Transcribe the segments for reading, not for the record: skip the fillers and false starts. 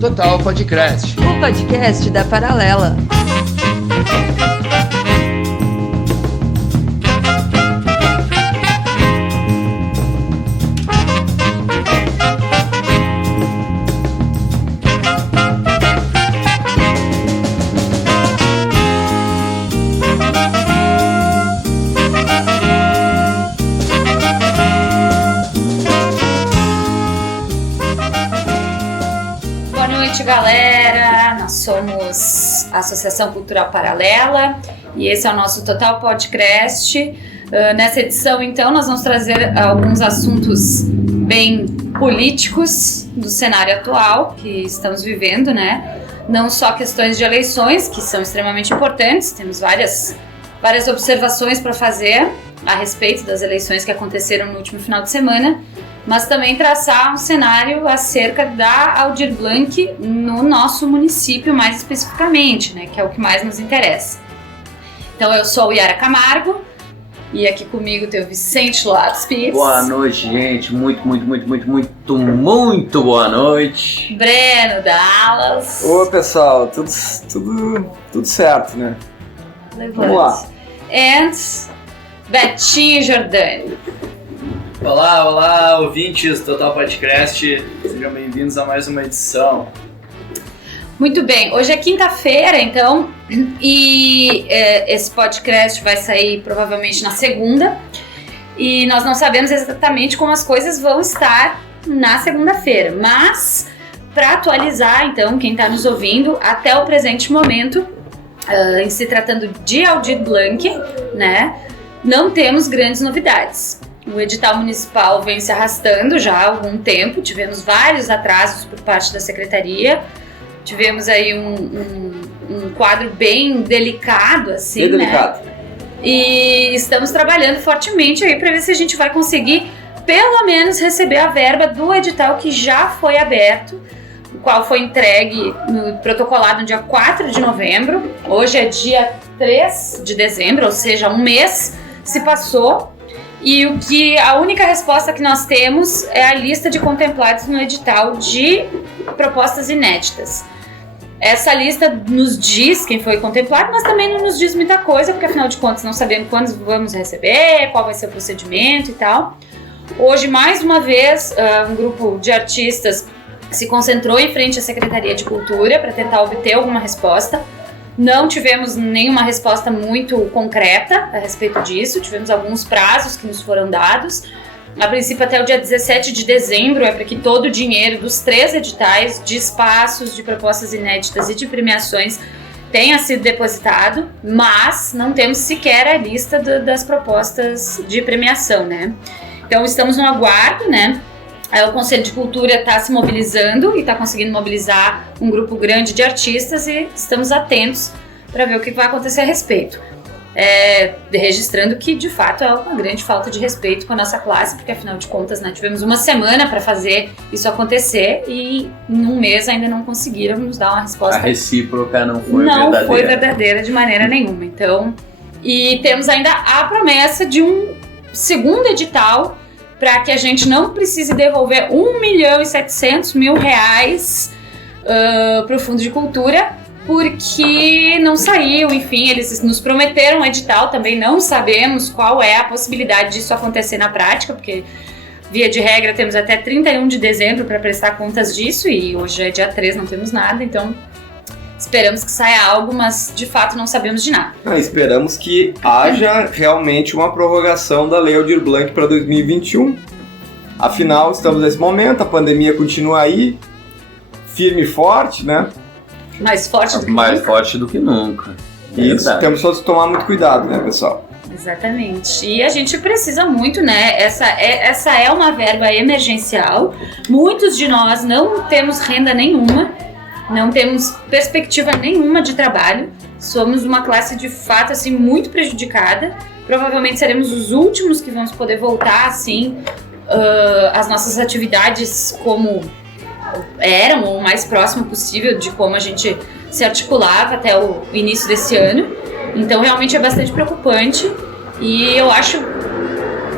Total Podcast, o podcast da Paralela. Galera, nós somos a Associação Cultural Paralela e esse é o nosso Total Podcast. Nessa edição, então, nós vamos trazer alguns assuntos bem políticos do cenário atual que estamos vivendo, né? Não só questões de eleições, que são extremamente importantes, temos várias observações para fazer a respeito das eleições que aconteceram no último final de semana, mas também traçar um cenário acerca da Aldir Blanc no nosso município mais especificamente, né, que é o que mais nos interessa. Então eu sou Yara Camargo e aqui comigo tem o Vicente Lopes Pires. Boa noite, gente, muito boa noite. Breno Dallas. Ô pessoal, tudo certo, né? Levante. Vamos lá. And Betinho Jordani. Olá, ouvintes do Total Podcast, sejam bem-vindos a mais uma edição. Muito bem, hoje é quinta-feira, então, e esse podcast vai sair provavelmente na segunda, e nós não sabemos exatamente como as coisas vão estar na segunda-feira, mas para atualizar, então, quem está nos ouvindo, até o presente momento, em se tratando de Aldir Blanc, né, não temos grandes novidades. O edital municipal vem se arrastando já há algum tempo, tivemos vários atrasos por parte da secretaria, tivemos aí um quadro bem delicado, assim, bem delicado. Né? E estamos trabalhando fortemente aí para ver se a gente vai conseguir, pelo menos, receber a verba do edital que já foi aberto, o qual foi entregue, protocolado no dia 4 de novembro, hoje é dia 3 de dezembro, ou seja, um mês se passou. E a única resposta que nós temos é a lista de contemplados no edital de propostas inéditas. Essa lista nos diz quem foi contemplado, mas também não nos diz muita coisa, porque afinal de contas não sabemos quando vamos receber, qual vai ser o procedimento e tal. Hoje, mais uma vez, um grupo de artistas se concentrou em frente à Secretaria de Cultura para tentar obter alguma resposta. Não tivemos nenhuma resposta muito concreta a respeito disso, tivemos alguns prazos que nos foram dados. A princípio, até o dia 17 de dezembro é para que todo o dinheiro dos 3 editais de espaços, de propostas inéditas e de premiações tenha sido depositado, mas não temos sequer a lista das propostas de premiação, né? Então, estamos no aguardo, né? O Conselho de Cultura está se mobilizando e está conseguindo mobilizar um grupo grande de artistas e estamos atentos para ver o que vai acontecer a respeito. Registrando que, de fato, é uma grande falta de respeito com a nossa classe, porque, afinal de contas, né, tivemos uma semana para fazer isso acontecer e, em um mês, ainda não conseguiram nos dar uma resposta. A recíproca não foi verdadeira de maneira nenhuma. Então, e temos ainda a promessa de um segundo edital para que a gente não precise devolver R$1.700.000 para o Fundo de Cultura, porque não saiu, enfim, eles nos prometeram um edital, também não sabemos qual é a possibilidade disso acontecer na prática, porque, via de regra, temos até 31 de dezembro para prestar contas disso, e hoje é dia 3, não temos nada, então esperamos que saia algo, mas de fato não sabemos de nada. Esperamos que haja realmente uma prorrogação da Lei Aldir Blanc para 2021. Afinal, estamos nesse momento, a pandemia continua aí, firme e forte, né? Mais forte do que nunca. Isso, temos só que tomar muito cuidado, né, pessoal? Exatamente. E a gente precisa muito, né? Essa é uma verba emergencial. Muitos de nós não temos renda nenhuma, não temos perspectiva nenhuma de trabalho. Somos uma classe, de fato, assim, muito prejudicada. Provavelmente seremos os últimos que vamos poder voltar, assim, às nossas atividades como eram, ou o mais próximo possível de como a gente se articulava até o início desse ano. Então, realmente é bastante preocupante e eu acho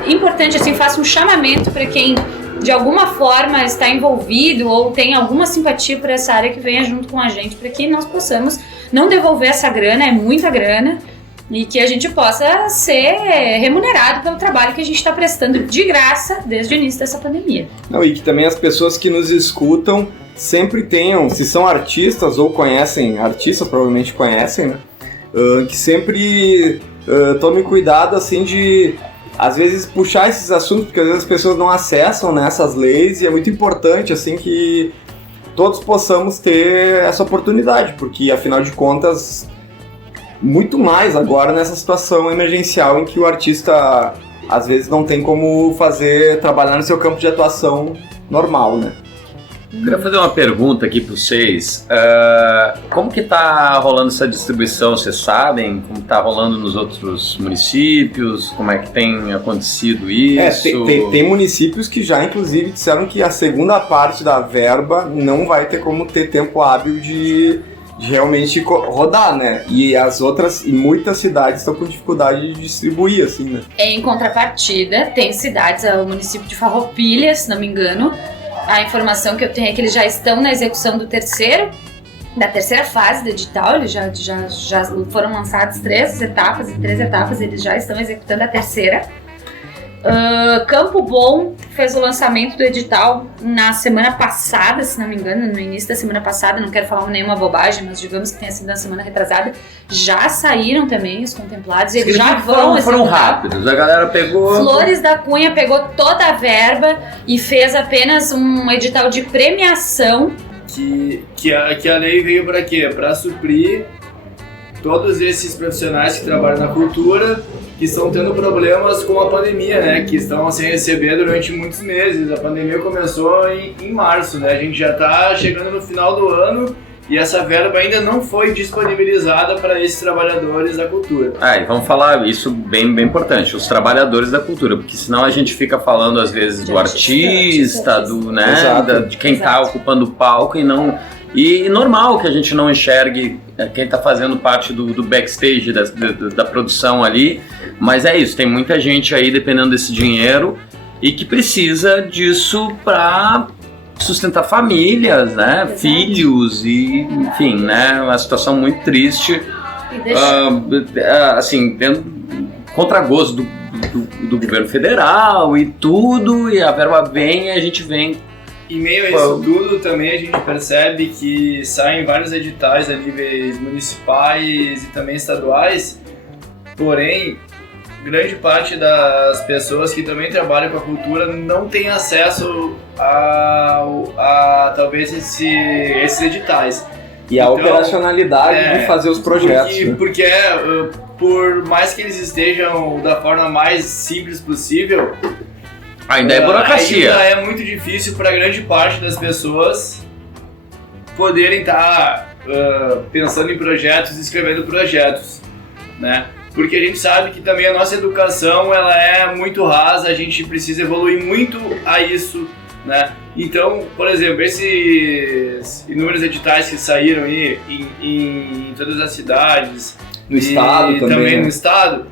importante, assim, faço um chamamento para quem de alguma forma está envolvido ou tem alguma simpatia por essa área, que venha junto com a gente para que nós possamos não devolver essa grana, é muita grana, e que a gente possa ser remunerado pelo trabalho que a gente está prestando de graça desde o início dessa pandemia. Não, e que também as pessoas que nos escutam sempre tenham, se são artistas ou conhecem, artistas provavelmente conhecem, né? Que sempre tome cuidado, assim, de às vezes puxar esses assuntos, porque às vezes as pessoas não acessam, né, essas leis, e é muito importante, assim, que todos possamos ter essa oportunidade, porque afinal de contas, muito mais agora nessa situação emergencial em que o artista às vezes não tem como trabalhar no seu campo de atuação normal, né? Eu queria fazer uma pergunta aqui para vocês. Como que tá rolando essa distribuição? Vocês sabem como tá rolando nos outros municípios? Como é que tem acontecido isso? Tem municípios que já inclusive disseram que a segunda parte da verba não vai ter como ter tempo hábil de realmente rodar, né? E as outras, e muitas cidades estão com dificuldade de distribuir, assim, né? Em contrapartida, tem cidades, o município de Farroupilha, se não me engano, a informação que eu tenho é que eles já estão na execução da terceira fase do edital, eles já foram lançadas 3 etapas, e 3 etapas eles já estão executando a terceira. Campo Bom fez o lançamento do edital na semana passada, se não me engano, no início da semana passada, não quero falar nenhuma bobagem, mas digamos que tenha sido na semana retrasada. Já saíram também os contemplados, eles já vão executar. Foram rápidos, a galera pegou... Flores da Cunha pegou toda a verba e fez apenas um edital de premiação. Que a lei veio para quê? Para suprir todos esses profissionais que trabalham na cultura, que estão tendo problemas com a pandemia, né? Que estão sem receber durante muitos meses. A pandemia começou em março, né? A gente já está chegando no final do ano e essa verba ainda não foi disponibilizada para esses trabalhadores da cultura. E vamos falar isso bem importante, os trabalhadores da cultura, porque senão a gente fica falando às vezes do artista, de quem está ocupando o palco e não... E normal que a gente não enxergue quem está fazendo parte do backstage da produção ali, mas é isso, tem muita gente aí dependendo desse dinheiro e que precisa disso para sustentar famílias, né, filhos e, enfim, né, uma situação muito triste, assim, contra-gosto do governo federal e tudo, e a verba vem e a gente vem. Em meio a isso tudo, também a gente percebe que saem vários editais a níveis municipais e também estaduais, porém, grande parte das pessoas que também trabalham com a cultura não tem acesso a talvez esses editais. E a operacionalidade de fazer os projetos. Porque por mais que eles estejam da forma mais simples possível, ainda é burocracia. Ainda é muito difícil para grande parte das pessoas poderem estar pensando em projetos, escrevendo projetos, né? Porque a gente sabe que também a nossa educação ela é muito rasa, a gente precisa evoluir muito a isso, né? Então, por exemplo, esses inúmeros editais que saíram aí em todas as cidades, no estado também, no estado,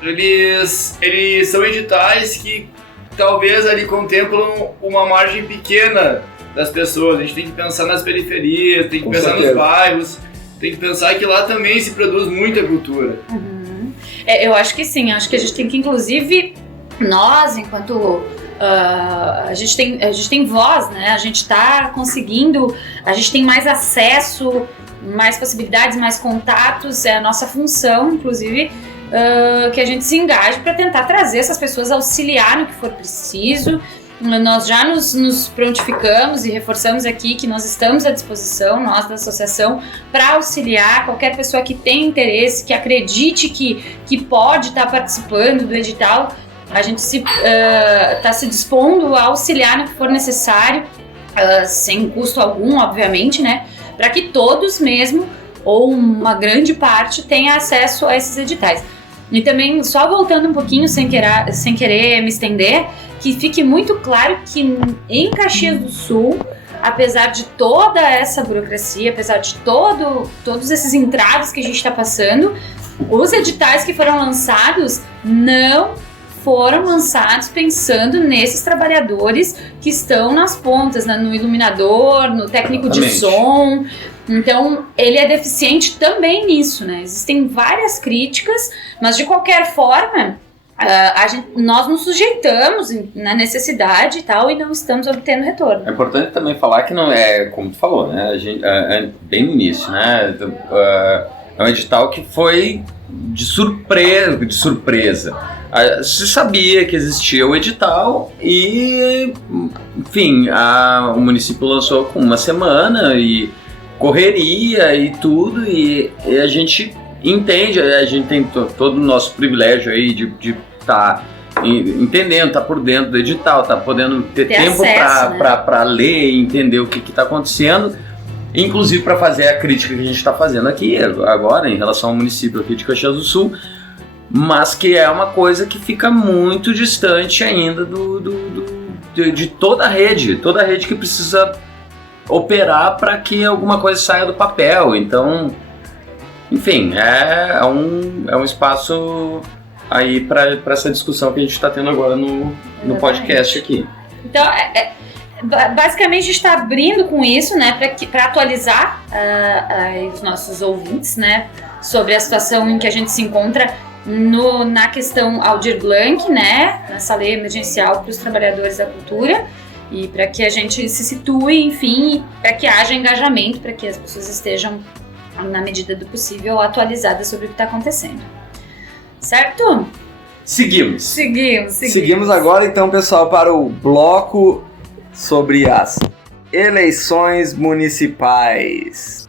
eles são editais que talvez ali contemplam uma margem pequena das pessoas. A gente tem que pensar nas periferias, tem que pensar nos bairros, tem que pensar que lá também se produz muita cultura. Eu acho que sim, acho que a gente tem que, inclusive, nós, enquanto a gente tem voz, né? A gente está conseguindo, a gente tem mais acesso, mais possibilidades, mais contatos, é a nossa função, inclusive, que a gente se engaje para tentar trazer essas pessoas, auxiliar no que for preciso. Nós já nos prontificamos e reforçamos aqui que nós estamos à disposição, nós da associação, para auxiliar qualquer pessoa que tenha interesse, que acredite que pode estar participando do edital. A gente está se dispondo a auxiliar no que for necessário, sem custo algum, obviamente, né? Para que todos mesmo, ou uma grande parte, tenha acesso a esses editais. E também, só voltando um pouquinho, sem querer me estender, que fique muito claro que em Caxias do Sul, apesar de toda essa burocracia, apesar de todos esses entraves que a gente está passando, os editais que foram lançados não foram lançados pensando nesses trabalhadores que estão nas pontas, né? No iluminador, no técnico de som. Então, ele é deficiente também nisso, né? Existem várias críticas, mas de qualquer forma, nós nos sujeitamos na necessidade e tal, e não estamos obtendo retorno. É importante também falar que não é, como tu falou, né? A gente, bem no início, né? É um edital que foi de surpresa. Se sabia que existia o edital e, enfim, o município lançou com uma semana e correria e tudo, e a gente entende, a gente tem todo o nosso privilégio aí de estar entendendo, estar por dentro do edital, estar podendo ter tempo para ler e entender o que está acontecendo, inclusive para fazer a crítica que a gente está fazendo aqui agora em relação ao município aqui de Caxias do Sul, mas que é uma coisa que fica muito distante ainda de toda a rede que precisa operar para que alguma coisa saia do papel. Então, enfim, é um espaço aí para essa discussão que a gente está tendo agora no podcast aqui. Então, basicamente a gente está abrindo com isso, né, para atualizar os nossos ouvintes, né, sobre a situação em que a gente se encontra na questão Aldir Blanc, né, nessa lei emergencial para os trabalhadores da cultura, e para que a gente se situe, enfim, para que haja engajamento, para que as pessoas estejam, na medida do possível, atualizadas sobre o que está acontecendo. Certo? Seguimos agora, então, pessoal, para o bloco sobre as eleições municipais.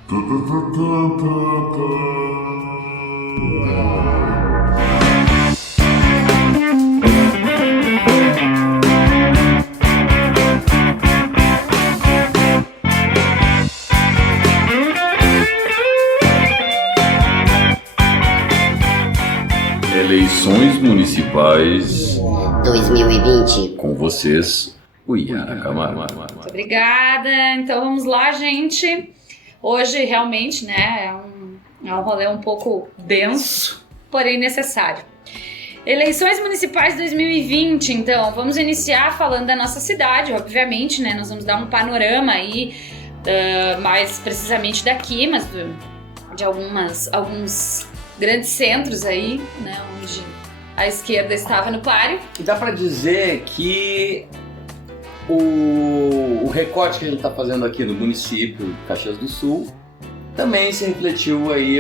Eleições municipais 2020. Com vocês, o Yara Camargo. Muito obrigada. Então vamos lá, gente. Hoje realmente, né, é um rolê um pouco denso, porém necessário. Eleições municipais 2020, então vamos iniciar falando da nossa cidade, obviamente, né? Nós vamos dar um panorama aí, mais precisamente daqui, mas de alguns grandes centros aí, né, onde a esquerda estava no páreo. E dá pra dizer que o recorte que a gente está fazendo aqui no município de Caxias do Sul também se refletiu aí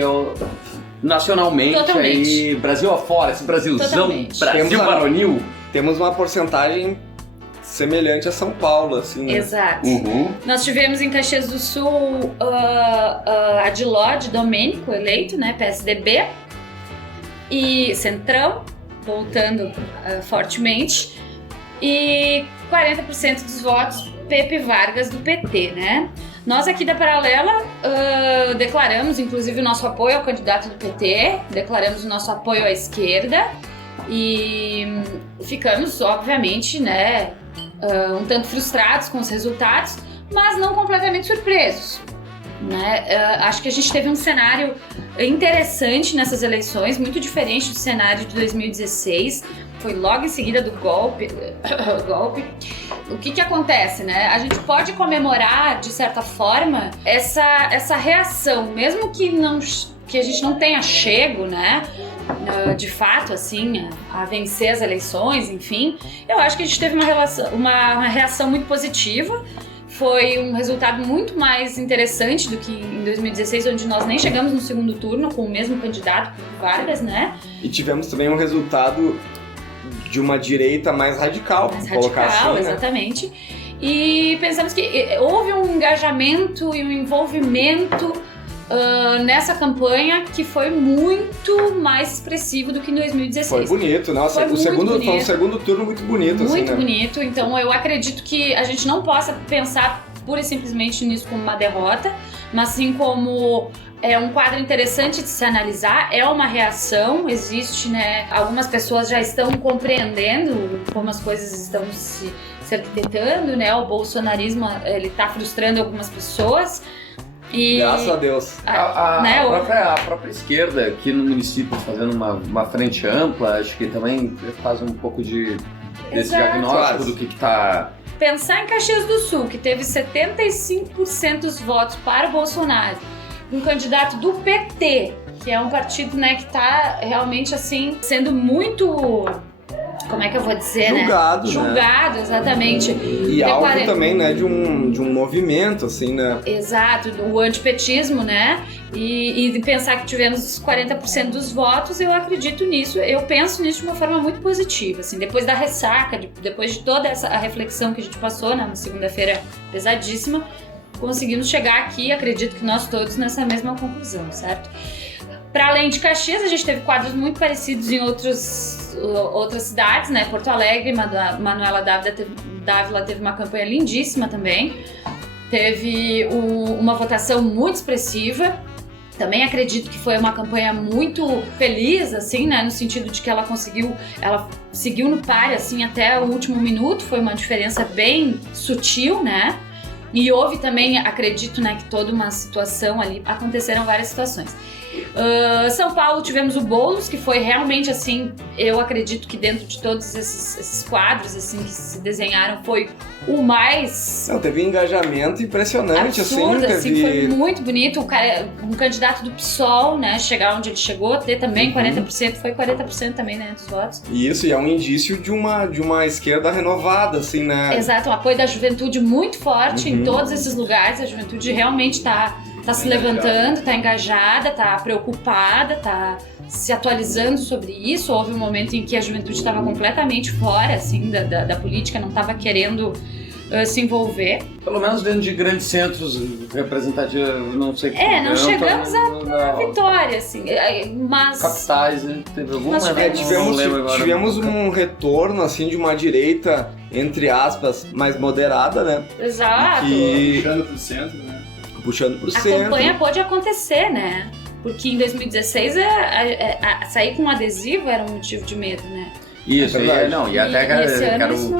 nacionalmente. Totalmente. Aí, Brasil afora, esse Brasilzão, Totalmente. Brasil varonil. Temos uma porcentagem semelhante a São Paulo, assim, né? Exato. Uhum. Nós tivemos em Caxias do Sul a Adiló Domênico eleito, né, PSDB, e Centrão voltando fortemente, e 40% dos votos Pepe Vargas do PT, né? Nós aqui da Paralela declaramos, inclusive, o nosso apoio ao candidato do PT, declaramos o nosso apoio à esquerda e ficamos, obviamente, né, um tanto frustrados com os resultados, mas não completamente surpresos, né? Acho que a gente teve um cenário interessante nessas eleições, muito diferente do cenário de 2016, foi logo em seguida do golpe. O que acontece, né? A gente pode comemorar, de certa forma, essa reação, mesmo que a gente não tenha chego, né, de fato, assim, a vencer as eleições, enfim. Eu acho que a gente teve uma reação muito positiva. Foi um resultado muito mais interessante do que em 2016, onde nós nem chegamos no segundo turno com o mesmo candidato, Vargas, né? E tivemos também um resultado de uma direita mais radical, colocar assim, né? Exatamente. E pensamos que houve um engajamento e um envolvimento nessa campanha que foi muito mais expressivo do que em 2016. Foi bonito, né? Foi um segundo turno muito bonito. Muito assim, né? bonito, então eu acredito que a gente não possa pensar pura e simplesmente nisso como uma derrota, mas sim como um quadro interessante de se analisar, é uma reação, existe, né? Algumas pessoas já estão compreendendo como as coisas estão se arquitetando, né? O bolsonarismo, ele tá frustrando algumas pessoas. E, graças a Deus. né, a própria esquerda aqui no município fazendo uma frente ampla, acho que também faz um pouco desse Exato. diagnóstico do que tá... Pensar em Caxias do Sul, que teve 75% dos votos para o Bolsonaro, um candidato do PT, que é um partido, né, que tá realmente assim sendo muito, como é que eu vou dizer, Julgado, né? Julgado, exatamente. E alvo também, né, de um movimento, assim, né? Exato, o antipetismo, né? E pensar que tivemos 40% dos votos, eu acredito nisso, eu penso nisso de uma forma muito positiva, assim, depois da ressaca, depois de toda a reflexão que a gente passou, né, na segunda-feira pesadíssima, conseguimos chegar aqui, acredito que nós todos, nessa mesma conclusão, certo? Para além de Caxias, a gente teve quadros muito parecidos em outras cidades, né? Porto Alegre, Manuela Dávila teve uma campanha lindíssima também. Teve uma votação muito expressiva. Também acredito que foi uma campanha muito feliz, assim, né? No sentido de que ela seguiu no páreo, assim, até o último minuto. Foi uma diferença bem sutil, né? E houve também, acredito, né, que toda uma situação ali, aconteceram várias situações. São Paulo tivemos o Boulos, que foi realmente assim, eu acredito que dentro de todos esses quadros assim que se desenharam foi o mais... Não, teve engajamento impressionante, absurdo, assim, foi muito bonito, um candidato do PSOL, né, chegar onde ele chegou, ter também 40%, foi 40% também, né, dos votos. Isso, e é um indício de uma esquerda renovada, assim, né? Exato, um apoio da juventude muito forte em todos esses lugares, a juventude realmente tá se levantando, tá engajada, tá preocupada, tá se atualizando sobre isso. Houve um momento em que a juventude estava completamente fora, assim, da política, não estava querendo se envolver. Pelo menos dentro de grandes centros representativos, não sei... não chegamos à vitória, assim, mas... Capitais, né? Teve alguma, né? Tivemos um retorno, assim, de uma direita, entre aspas, mais moderada, né? Exato. Puxando pro centro, né? Puxando pro a centro. A campanha pode acontecer, né? Porque em 2016 sair com um adesivo era um motivo de medo, né? Isso, e até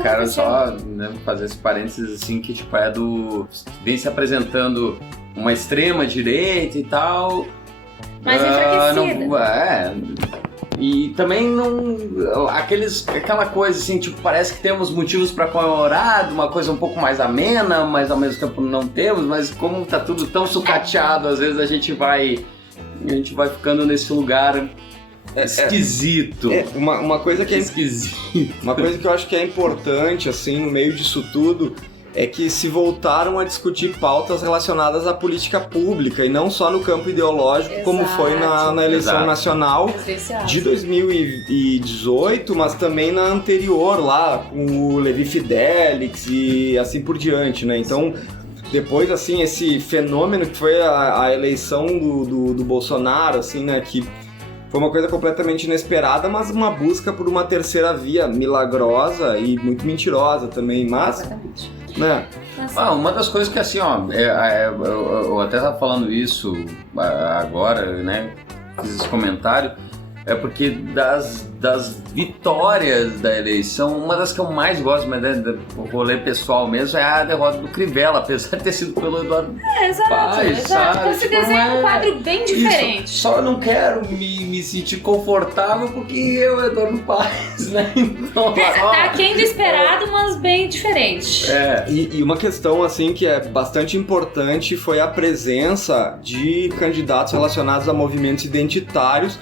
quero só, né, fazer esse parênteses assim, que tipo, vem se apresentando uma extrema direita e tal. Mas enfraquecida. E também aquela coisa assim, tipo, parece que temos motivos para comemorar, uma coisa um pouco mais amena, mas ao mesmo tempo não temos, mas como tá tudo tão sucateado, às vezes a gente vai ficando nesse lugar esquisito. Uma coisa que esquisito. Uma coisa que eu acho que é importante, assim, no meio disso tudo, é que se voltaram a discutir pautas relacionadas à política pública e não só no campo ideológico, como foi na eleição nacional de 2018, mas também na anterior lá, com o Levi Fidelix e assim por diante, né? Então, depois, assim, esse fenômeno que foi a eleição do Bolsonaro, assim, né, que foi uma coisa completamente inesperada, mas uma busca por uma terceira via milagrosa e muito mentirosa também, mas... Exatamente. Né? Uma das coisas que assim, eu até estava falando isso agora, né, fiz esse comentário, é porque das vitórias da eleição, uma das que eu mais gosto, mas do rolê pessoal mesmo, é a derrota do Crivella, apesar de ter sido pelo Eduardo Paes, sabe? Você desenha um quadro bem diferente. Isso, só eu não quero me sentir confortável porque eu, Eduardo Paes, né? Então, tá aquém do esperado, mas bem diferente. E uma questão, assim, que é bastante importante foi a presença de candidatos relacionados a movimentos identitários,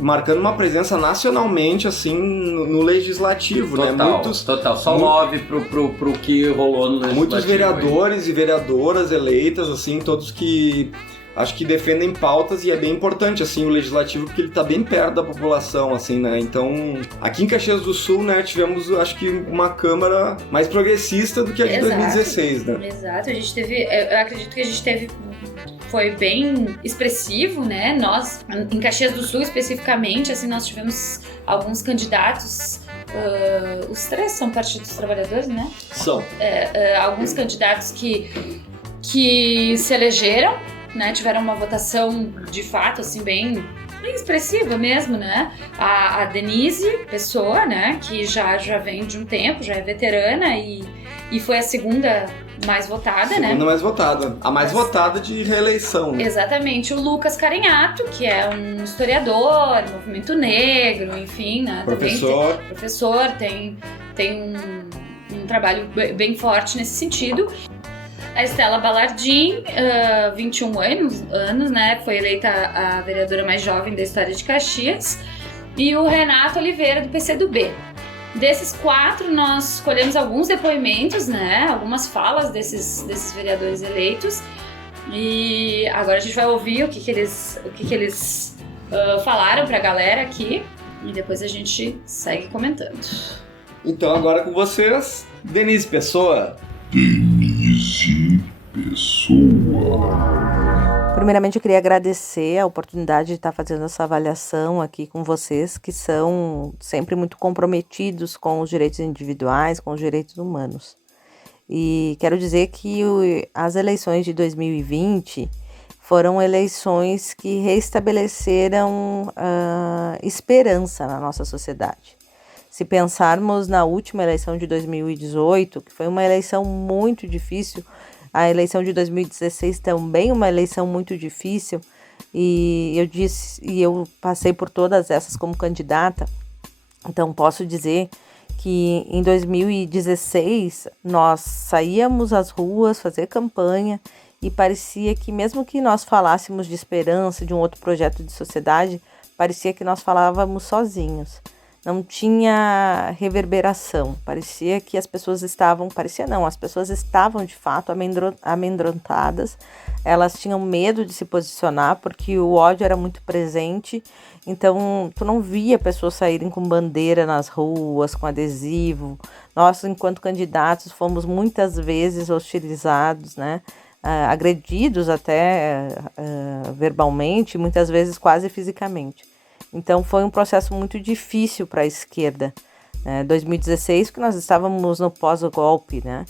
marcando uma presença nacionalmente, assim, no legislativo, total, né? Total, só love pro que rolou no legislativo. Muitos vereadores e vereadoras eleitas, assim, todos que acho que defendem pautas, e é bem importante, assim, o legislativo, porque ele tá bem perto da população, assim, né? Então, aqui em Caxias do Sul, né, tivemos, acho que, uma Câmara mais progressista do que a de 2016, né? Exato, eu acredito que a gente teve... Foi bem expressivo, né? Nós, em Caxias do Sul especificamente, assim, nós tivemos alguns candidatos, os três são Partido dos Trabalhadores, né? São. Alguns candidatos que se elegeram, né? Tiveram uma votação, de fato, assim, bem expressiva mesmo, né? A Denise Pessoa, né? Que já vem de um tempo, já é veterana e foi a segunda mais votada, Segunda mais votada. A mais votada de reeleição. Né? Exatamente. O Lucas Carenhato, que é um historiador, movimento negro, enfim, né? Professor. Professor, tem um trabalho bem forte nesse sentido. A Estela Balardim, 21 anos, né? Foi eleita a vereadora mais jovem da história de Caxias. E o Renato Oliveira, do PCdoB. Desses 4, nós escolhemos alguns depoimentos, né? Algumas falas desses vereadores eleitos. E agora a gente vai ouvir o que eles falaram pra galera aqui. E depois a gente segue comentando. Então agora com vocês, Denise Pessoa. Primeiramente, eu queria agradecer a oportunidade de estar fazendo essa avaliação aqui com vocês, que são sempre muito comprometidos com os direitos individuais, com os direitos humanos. E quero dizer que as eleições de 2020 foram eleições que restabeleceram esperança na nossa sociedade. Se pensarmos na última eleição de 2018, que foi uma eleição muito difícil, a eleição de 2016 também uma eleição muito difícil, e eu passei por todas essas como candidata, então posso dizer que em 2016 nós saíamos às ruas fazer campanha e parecia que mesmo que nós falássemos de esperança, de um outro projeto de sociedade, parecia que nós falávamos sozinhos. Não tinha reverberação, parecia que as pessoas estavam, as pessoas estavam de fato amedrontadas, elas tinham medo de se posicionar porque o ódio era muito presente, então tu não via pessoas saírem com bandeira nas ruas, com adesivo. Nós, enquanto candidatos, fomos muitas vezes hostilizados, né? Agredidos até verbalmente, muitas vezes quase fisicamente. Então foi um processo muito difícil para a esquerda. 2016, que nós estávamos no pós-golpe, né?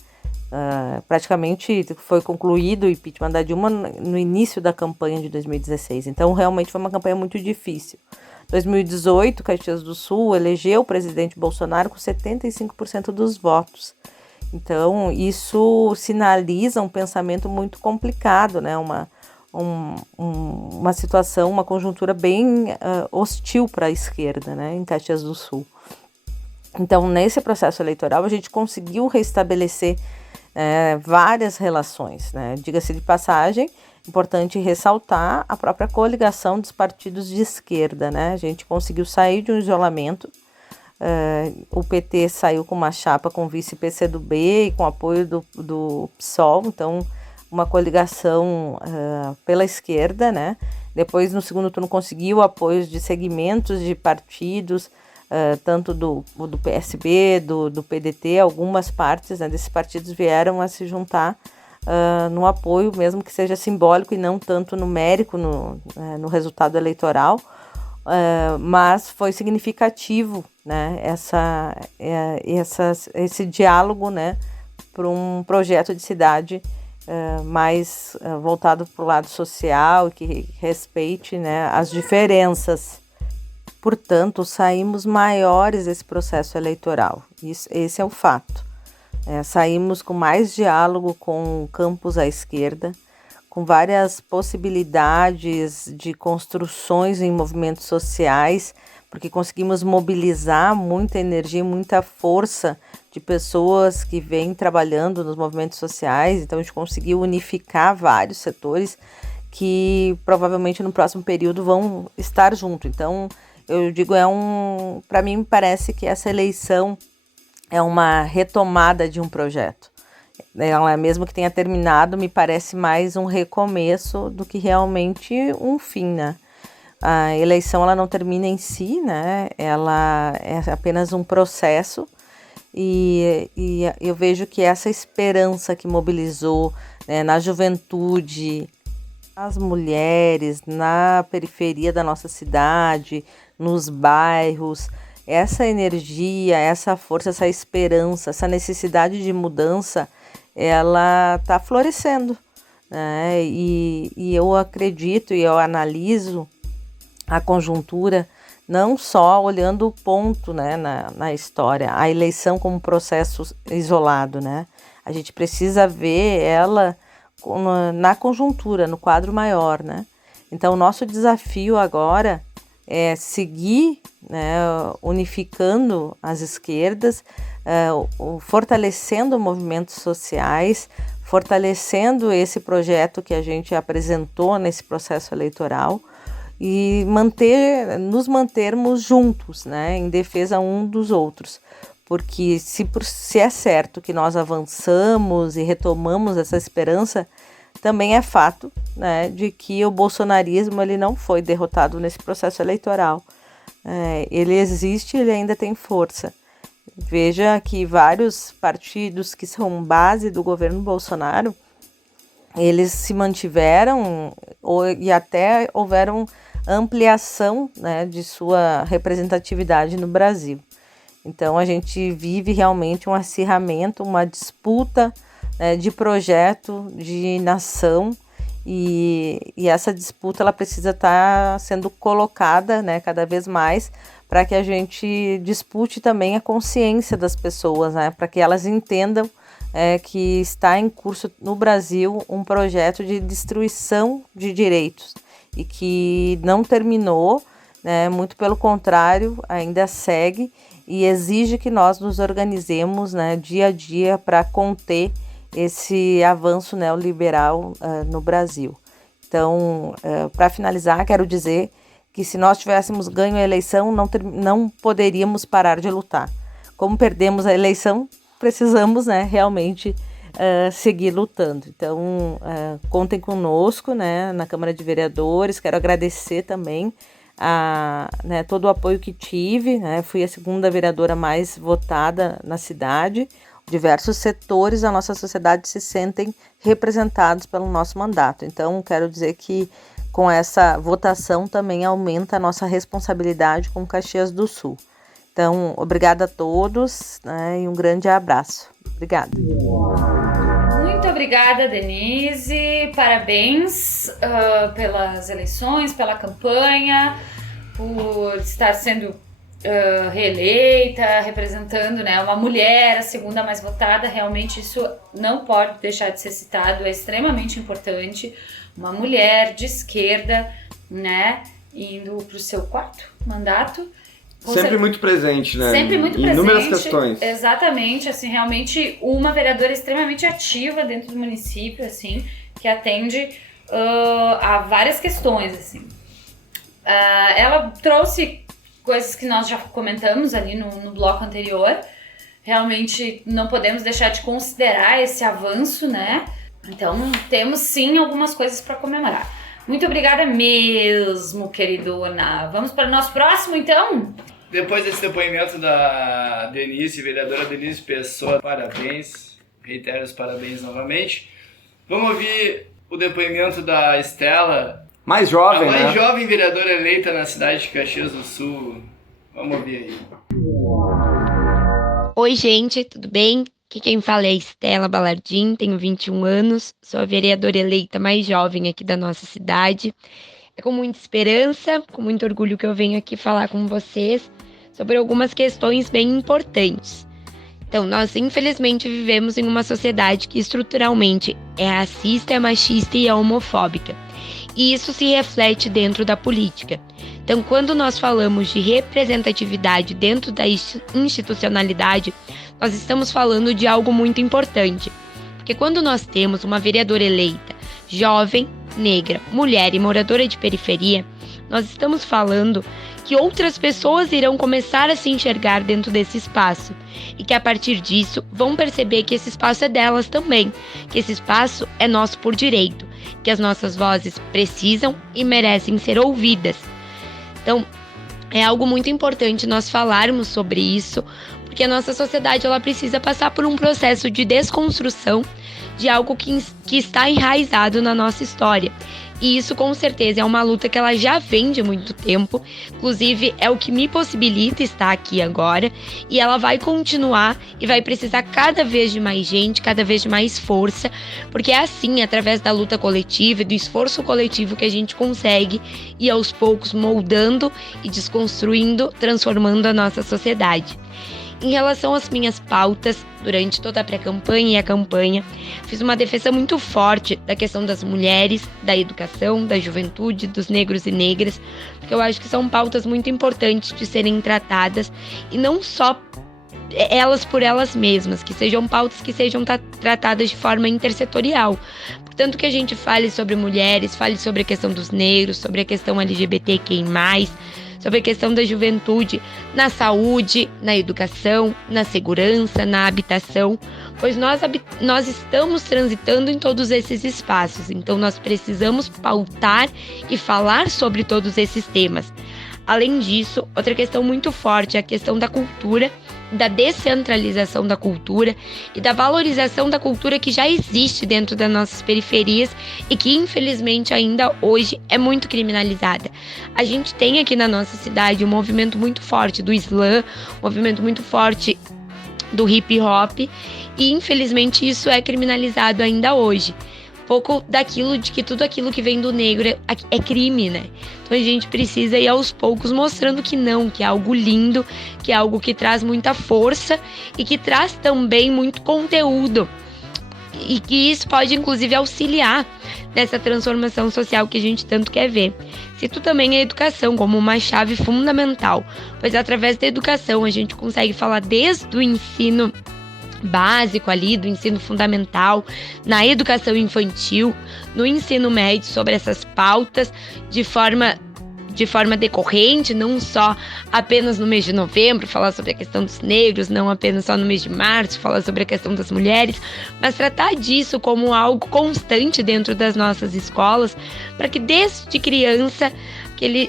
Praticamente foi concluído o impeachment da Dilma no início da campanha de 2016. Então realmente foi uma campanha muito difícil. 2018, Caxias do Sul elegeu o presidente Bolsonaro com 75% dos votos. Então isso sinaliza um pensamento muito complicado, né? Uma situação, uma conjuntura bem hostil para a esquerda, né, em Caxias do Sul. Então, nesse processo eleitoral, a gente conseguiu restabelecer várias relações, né? Diga-se de passagem, importante ressaltar a própria coligação dos partidos de esquerda, né? A gente conseguiu sair de um isolamento. O PT saiu com uma chapa com vice-PCdoB e com apoio do PSOL, então uma coligação pela esquerda, né? Depois, no segundo turno, conseguiu apoios de segmentos de partidos, tanto do PSB, do PDT, algumas partes, né, desses partidos vieram a se juntar no apoio, mesmo que seja simbólico e não tanto numérico no resultado eleitoral, mas foi significativo, né, esse diálogo, né, para um projeto de cidade mais voltado para o lado social, que respeite, né, as diferenças. Portanto, saímos maiores desse processo eleitoral. Esse é o fato. Saímos com mais diálogo com campos à esquerda, com várias possibilidades de construções em movimentos sociais, porque conseguimos mobilizar muita energia, muita força de pessoas que vêm trabalhando nos movimentos sociais. Então a gente conseguiu unificar vários setores que provavelmente no próximo período vão estar junto. Então eu digo, para mim parece que essa eleição é uma retomada de um projeto. Ela, mesmo que tenha terminado, me parece mais um recomeço do que realmente um fim, né? A eleição ela não termina em si, né? Ela é apenas um processo e eu vejo que essa esperança que mobilizou, né, na juventude, nas mulheres, na periferia da nossa cidade, nos bairros, essa energia, essa força, essa esperança, essa necessidade de mudança, ela está florescendo, né? E eu acredito e eu analiso a conjuntura não só olhando o ponto, né, na história, a eleição como processo isolado, né? A gente precisa ver ela na conjuntura, no quadro maior, né? Então, o nosso desafio agora é seguir, né, unificando as esquerdas, fortalecendo movimentos sociais, fortalecendo esse projeto que a gente apresentou nesse processo eleitoral e nos mantermos juntos, né, em defesa um dos outros. Porque se é certo que nós avançamos e retomamos essa esperança, também é fato, né, de que o bolsonarismo ele não foi derrotado nesse processo eleitoral. Ele existe, ele ainda tem força. Veja que vários partidos que são base do governo Bolsonaro, eles se mantiveram e até houveram ampliação, né, de sua representatividade no Brasil. Então, a gente vive realmente um acirramento, uma disputa, né, de projeto, de nação, e essa disputa ela precisa estar sendo colocada, né, cada vez mais, para que a gente dispute também a consciência das pessoas, né, para que elas entendam que está em curso no Brasil um projeto de destruição de direitos e que não terminou, né, muito pelo contrário, ainda segue e exige que nós nos organizemos, né, dia a dia para conter esse avanço neoliberal no Brasil. Então, para finalizar, quero dizer que se nós tivéssemos ganho a eleição, não poderíamos parar de lutar. Como perdemos a eleição, precisamos, né, realmente seguir lutando. Então, contem conosco, né, na Câmara de Vereadores. Quero agradecer também né, todo o apoio que tive, né, fui a segunda vereadora mais votada na cidade. Diversos setores da nossa sociedade se sentem representados pelo nosso mandato. Então, quero dizer que com essa votação também aumenta a nossa responsabilidade com Caxias do Sul. Então, obrigada a todos, né, e um grande abraço. Obrigada. Muito obrigada, Denise. Parabéns pelas eleições, pela campanha, por estar sendo reeleita, representando, né, uma mulher, a segunda mais votada. Realmente isso não pode deixar de ser citado, é extremamente importante. Uma mulher de esquerda, né, indo para o seu quarto mandato. Sempre muito presente, né? Sempre muito presente. Inúmeras questões. Exatamente, assim, realmente uma vereadora extremamente ativa dentro do município, assim, que atende a várias questões, assim. Ela trouxe coisas que nós já comentamos ali no bloco anterior. Realmente não podemos deixar de considerar esse avanço, né? Então, temos sim algumas coisas para comemorar. Muito obrigada mesmo, queridona. Vamos para o nosso próximo, então? Depois desse depoimento da Denise, vereadora Denise Pessoa, parabéns, reitero os parabéns novamente. Vamos ouvir o depoimento da Estela, mais jovem, a mais né? jovem vereadora eleita na cidade de Caxias do Sul. Vamos ouvir aí. Oi, gente, tudo bem? Aqui quem fala é a Estela Balardim, tenho 21 anos, sou a vereadora eleita mais jovem aqui da nossa cidade. É com muita esperança, com muito orgulho que eu venho aqui falar com vocês sobre algumas questões bem importantes. Então, nós infelizmente vivemos em uma sociedade que estruturalmente é racista, é machista e é homofóbica. E isso se reflete dentro da política. Então, quando nós falamos de representatividade dentro da institucionalidade, nós estamos falando de algo muito importante. Porque quando nós temos uma vereadora eleita, jovem, negra, mulher e moradora de periferia, nós estamos falando que outras pessoas irão começar a se enxergar dentro desse espaço e que a partir disso vão perceber que esse espaço é delas também, que esse espaço é nosso por direito, que as nossas vozes precisam e merecem ser ouvidas. Então, é algo muito importante nós falarmos sobre isso, porque a nossa sociedade ela precisa passar por um processo de desconstrução de algo que está enraizado na nossa história. E isso, com certeza, é uma luta que ela já vem de muito tempo. Inclusive, é o que me possibilita estar aqui agora. E ela vai continuar e vai precisar cada vez de mais gente, cada vez de mais força. Porque é assim, através da luta coletiva e do esforço coletivo, que a gente consegue ir aos poucos moldando e desconstruindo, transformando a nossa sociedade. Em relação às minhas pautas, durante toda a pré-campanha e a campanha, fiz uma defesa muito forte da questão das mulheres, da educação, da juventude, dos negros e negras, porque eu acho que são pautas muito importantes de serem tratadas, e não só elas por elas mesmas, que sejam pautas que sejam tratadas de forma intersetorial. Portanto, que a gente fale sobre mulheres, fale sobre a questão dos negros, sobre a questão LGBTQI+, sobre a questão da juventude na saúde, na educação, na segurança, na habitação, pois nós estamos transitando em todos esses espaços, então nós precisamos pautar e falar sobre todos esses temas. Além disso, outra questão muito forte é a questão da cultura, da descentralização da cultura e da valorização da cultura que já existe dentro das nossas periferias e que, infelizmente, ainda hoje é muito criminalizada. A gente tem aqui na nossa cidade um movimento muito forte do slam, um movimento muito forte do hip hop, e, infelizmente, isso é criminalizado ainda hoje. Pouco daquilo de que tudo aquilo que vem do negro é crime, né? Então a gente precisa ir aos poucos mostrando que não, que é algo lindo, que é algo que traz muita força e que traz também muito conteúdo. E que isso pode, inclusive, auxiliar nessa transformação social que a gente tanto quer ver. Cito também a educação como uma chave fundamental, pois através da educação a gente consegue falar desde o ensino básico ali, do ensino fundamental, na educação infantil, no ensino médio, sobre essas pautas de forma decorrente, não só apenas no mês de novembro, falar sobre a questão dos negros, não apenas só no mês de março, falar sobre a questão das mulheres, mas tratar disso como algo constante dentro das nossas escolas, para que desde criança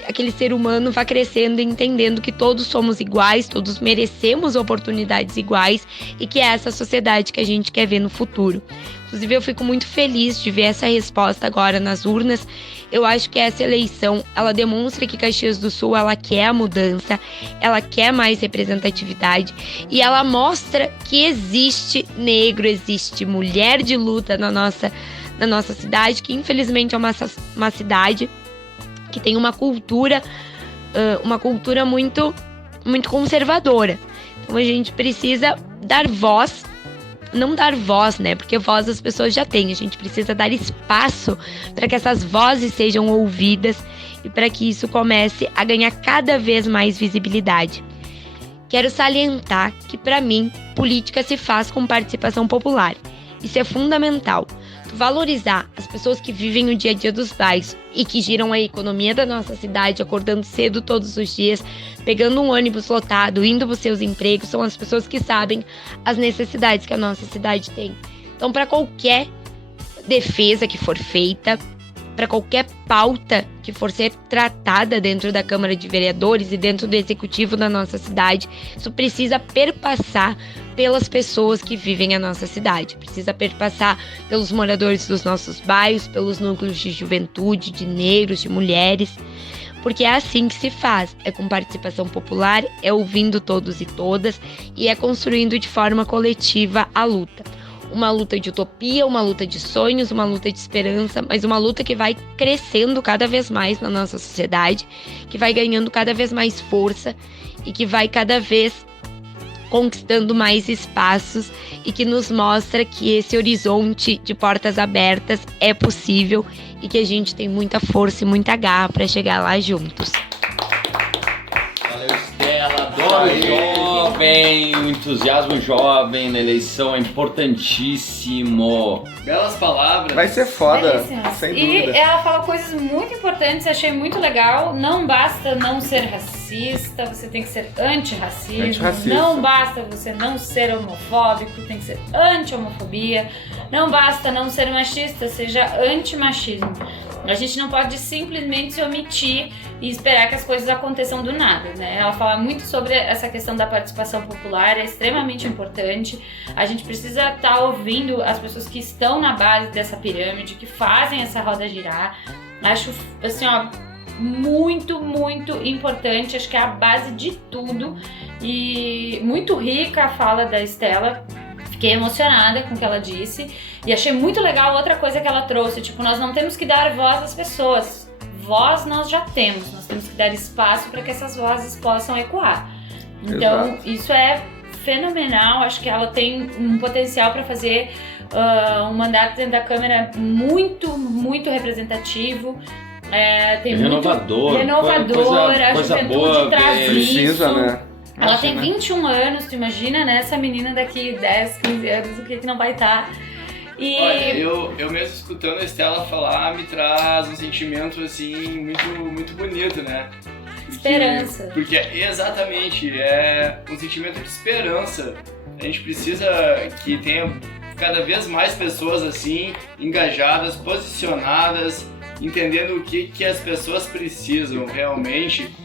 aquele ser humano vá crescendo e entendendo que todos somos iguais, todos merecemos oportunidades iguais e que é essa sociedade que a gente quer ver no futuro. Inclusive, eu fico muito feliz de ver essa resposta agora nas urnas. Eu acho que essa eleição, ela demonstra que Caxias do Sul, ela quer a mudança, ela quer mais representatividade e ela mostra que existe negro, existe mulher de luta na nossa cidade, que infelizmente é uma cidade que tem uma cultura muito, muito conservadora. Então a gente precisa dar voz, não dar voz, né? Porque voz as pessoas já têm. A gente precisa dar espaço para que essas vozes sejam ouvidas e para que isso comece a ganhar cada vez mais visibilidade. Quero salientar que, para mim, política se faz com participação popular. Isso é fundamental. Valorizar as pessoas que vivem o dia a dia dos bairros e que giram a economia da nossa cidade, acordando cedo todos os dias, pegando um ônibus lotado, indo para os seus empregos, são as pessoas que sabem as necessidades que a nossa cidade tem. Então, para qualquer defesa que for feita, para qualquer pauta que for ser tratada dentro da Câmara de Vereadores e dentro do Executivo da nossa cidade, isso precisa perpassar pelas pessoas que vivem a nossa cidade, precisa perpassar pelos moradores dos nossos bairros, pelos núcleos de juventude, de negros, de mulheres, porque é assim que se faz, é com participação popular, é ouvindo todos e todas e é construindo de forma coletiva a luta. Uma luta de utopia, uma luta de sonhos, uma luta de esperança, mas uma luta que vai crescendo cada vez mais na nossa sociedade, que vai ganhando cada vez mais força e que vai cada vez conquistando mais espaços e que nos mostra que esse horizonte de portas abertas é possível e que a gente tem muita força e muita garra para chegar lá juntos. Valeu, Estela, adoro jovem, o entusiasmo jovem na eleição é importantíssimo. Belas palavras. Vai ser foda, Belíssimas. sem dúvida. E ela fala coisas muito importantes, achei muito legal. Não basta não ser racista, você tem que ser antirracismo. Antirracista. Não basta você não ser homofóbico, tem que ser anti-homofobia. Não basta não ser machista, seja anti-machismo. A gente não pode simplesmente se omitir e esperar que as coisas aconteçam do nada, né? Ela fala muito sobre essa questão da participação popular, é extremamente importante. A gente precisa estar ouvindo as pessoas que estão na base dessa pirâmide, que fazem essa roda girar. Acho, assim, ó, muito, muito importante. Acho que é a base de tudo. E muito rica a fala da Estela. Fiquei emocionada com o que ela disse e achei muito legal outra coisa que ela trouxe, tipo, nós não temos que dar voz às pessoas, voz nós já temos, nós temos que dar espaço para que essas vozes possam ecoar. Então, Exato. isso é fenomenal, acho que ela tem um potencial para fazer um mandato dentro da Câmara muito, muito representativo. Tem renovador, a coisa juventude boa, traz isso. Precisa, né? Ela Assim, tem 21 anos, tu imagina, né? Essa menina daqui 10, 15 anos, o que não vai estar. E... Olha, eu mesmo escutando a Estela falar, me traz um sentimento, assim, muito, muito bonito, né? Esperança. Porque exatamente, é um sentimento de esperança. A gente precisa que tenha cada vez mais pessoas assim, engajadas, posicionadas, entendendo o que as pessoas precisam realmente.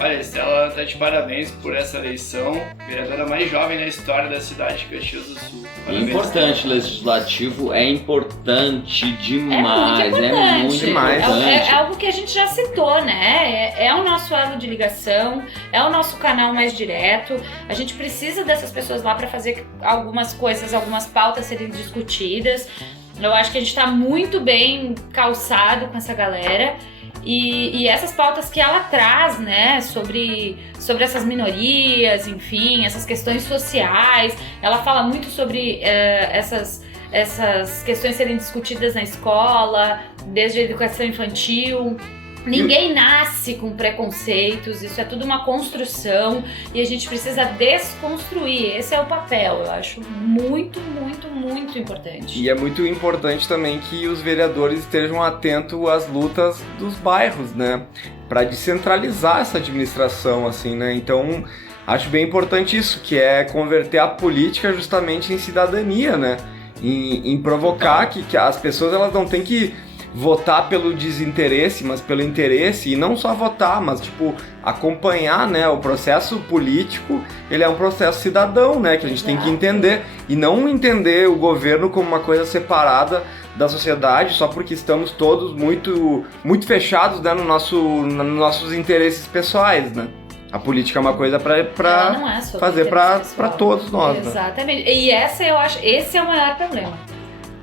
Olha, Estela tá de parabéns por essa eleição, vereadora mais jovem na história da cidade de Caxias do Sul. Parabéns, Importante, Estela. legislativo é importante demais, É muito muito demais. importante. É algo que a gente já citou, né? É o nosso elo de ligação, é o nosso canal mais direto. A gente precisa dessas pessoas lá para fazer algumas coisas, algumas pautas serem discutidas. Eu acho que a gente está muito bem calçado com essa galera. E essas pautas que ela traz, né, sobre essas minorias, enfim, essas questões sociais, ela fala muito sobre essas questões serem discutidas na escola, desde a educação infantil. Ninguém nasce com preconceitos, isso é tudo uma construção e a gente precisa desconstruir, esse é o papel, eu acho muito, muito, muito importante. E é muito importante também que os vereadores estejam atentos às lutas dos bairros, né? Para descentralizar essa administração, assim, né? Então, acho bem importante isso, que é converter a política justamente em cidadania, né? Em provocar que as pessoas elas não têm que votar pelo desinteresse, mas pelo interesse, e não só votar, mas tipo acompanhar, né, o processo político, ele é um processo cidadão, né, que a gente tem que entender, e não entender o governo como uma coisa separada da sociedade, só porque estamos todos muito, muito fechados, né, nos nossos interesses pessoais, né. A política é uma coisa para não é fazer para todos nós. Exatamente. Né? E eu acho, esse é o maior problema.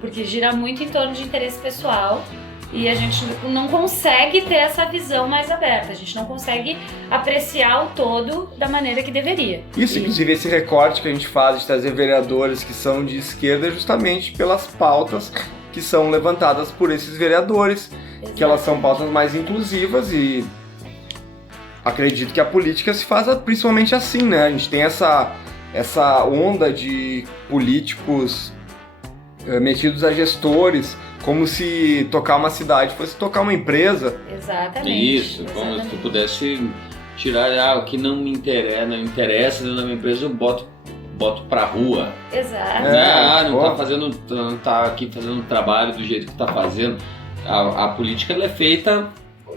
Porque gira muito em torno de interesse pessoal e a gente não consegue ter essa visão mais aberta, a gente não consegue apreciar o todo da maneira que deveria. Isso, inclusive esse recorte que a gente faz de trazer vereadores que são de esquerda é justamente pelas pautas que são levantadas por esses vereadores, Exatamente. Que elas são pautas mais inclusivas e acredito que a política se faz principalmente assim, né? A gente tem essa onda de políticos metidos a gestores, como se tocar uma cidade fosse tocar uma empresa. Exatamente. Isso, como se tu pudesse tirar o que não me interessa dentro da minha empresa, eu boto pra rua. Exato. Não tá aqui fazendo o trabalho do jeito que tá fazendo. A política ela é feita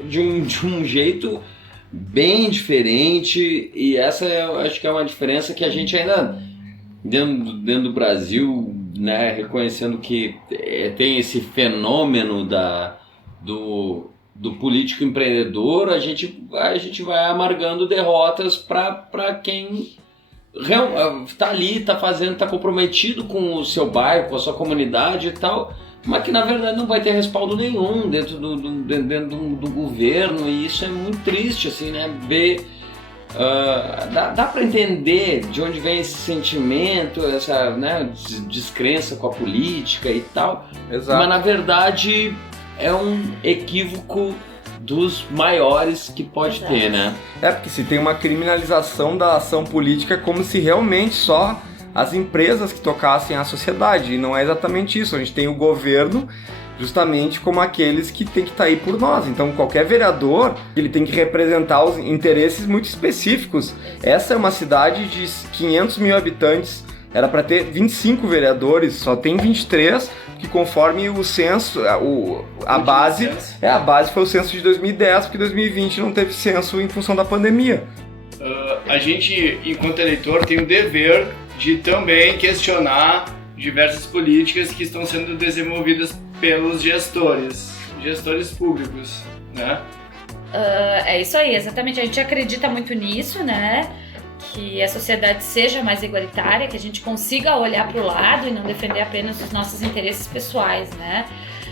de um jeito bem diferente, e essa eu acho que é uma diferença que a gente ainda dentro do Brasil, né, reconhecendo que tem esse fenômeno do político empreendedor, a gente vai amargando derrotas para quem tá ali, tá fazendo, tá comprometido com o seu bairro, com a sua comunidade e tal, mas que na verdade não vai ter respaldo nenhum dentro do governo, e isso é muito triste, assim, né, ver. Dá para entender de onde vem esse sentimento, essa, né, descrença com a política e tal. Exato. Mas na verdade é um equívoco dos maiores que pode Exato. ter, né? Porque se tem uma criminalização da ação política como se realmente só as empresas que tocassem a sociedade, e não é exatamente isso. A gente tem o governo justamente como aqueles que tem que estar aí por nós. Então qualquer vereador, ele tem que representar os interesses muito específicos. Essa é uma cidade de 500 mil habitantes, era para ter 25 vereadores, só tem 23, que conforme o censo, a base foi o censo de 2010, porque 2020 não teve censo em função da pandemia. A gente, enquanto eleitor, tem o dever de também questionar diversas políticas que estão sendo desenvolvidas pelos gestores públicos, né? É isso aí, exatamente. A gente acredita muito nisso, né? Que a sociedade seja mais igualitária, que a gente consiga olhar para o lado e não defender apenas os nossos interesses pessoais, né?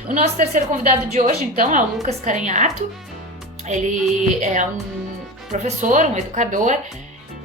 O nosso terceiro convidado de hoje, então, é o Lucas Carenhato. Ele é um professor, um educador,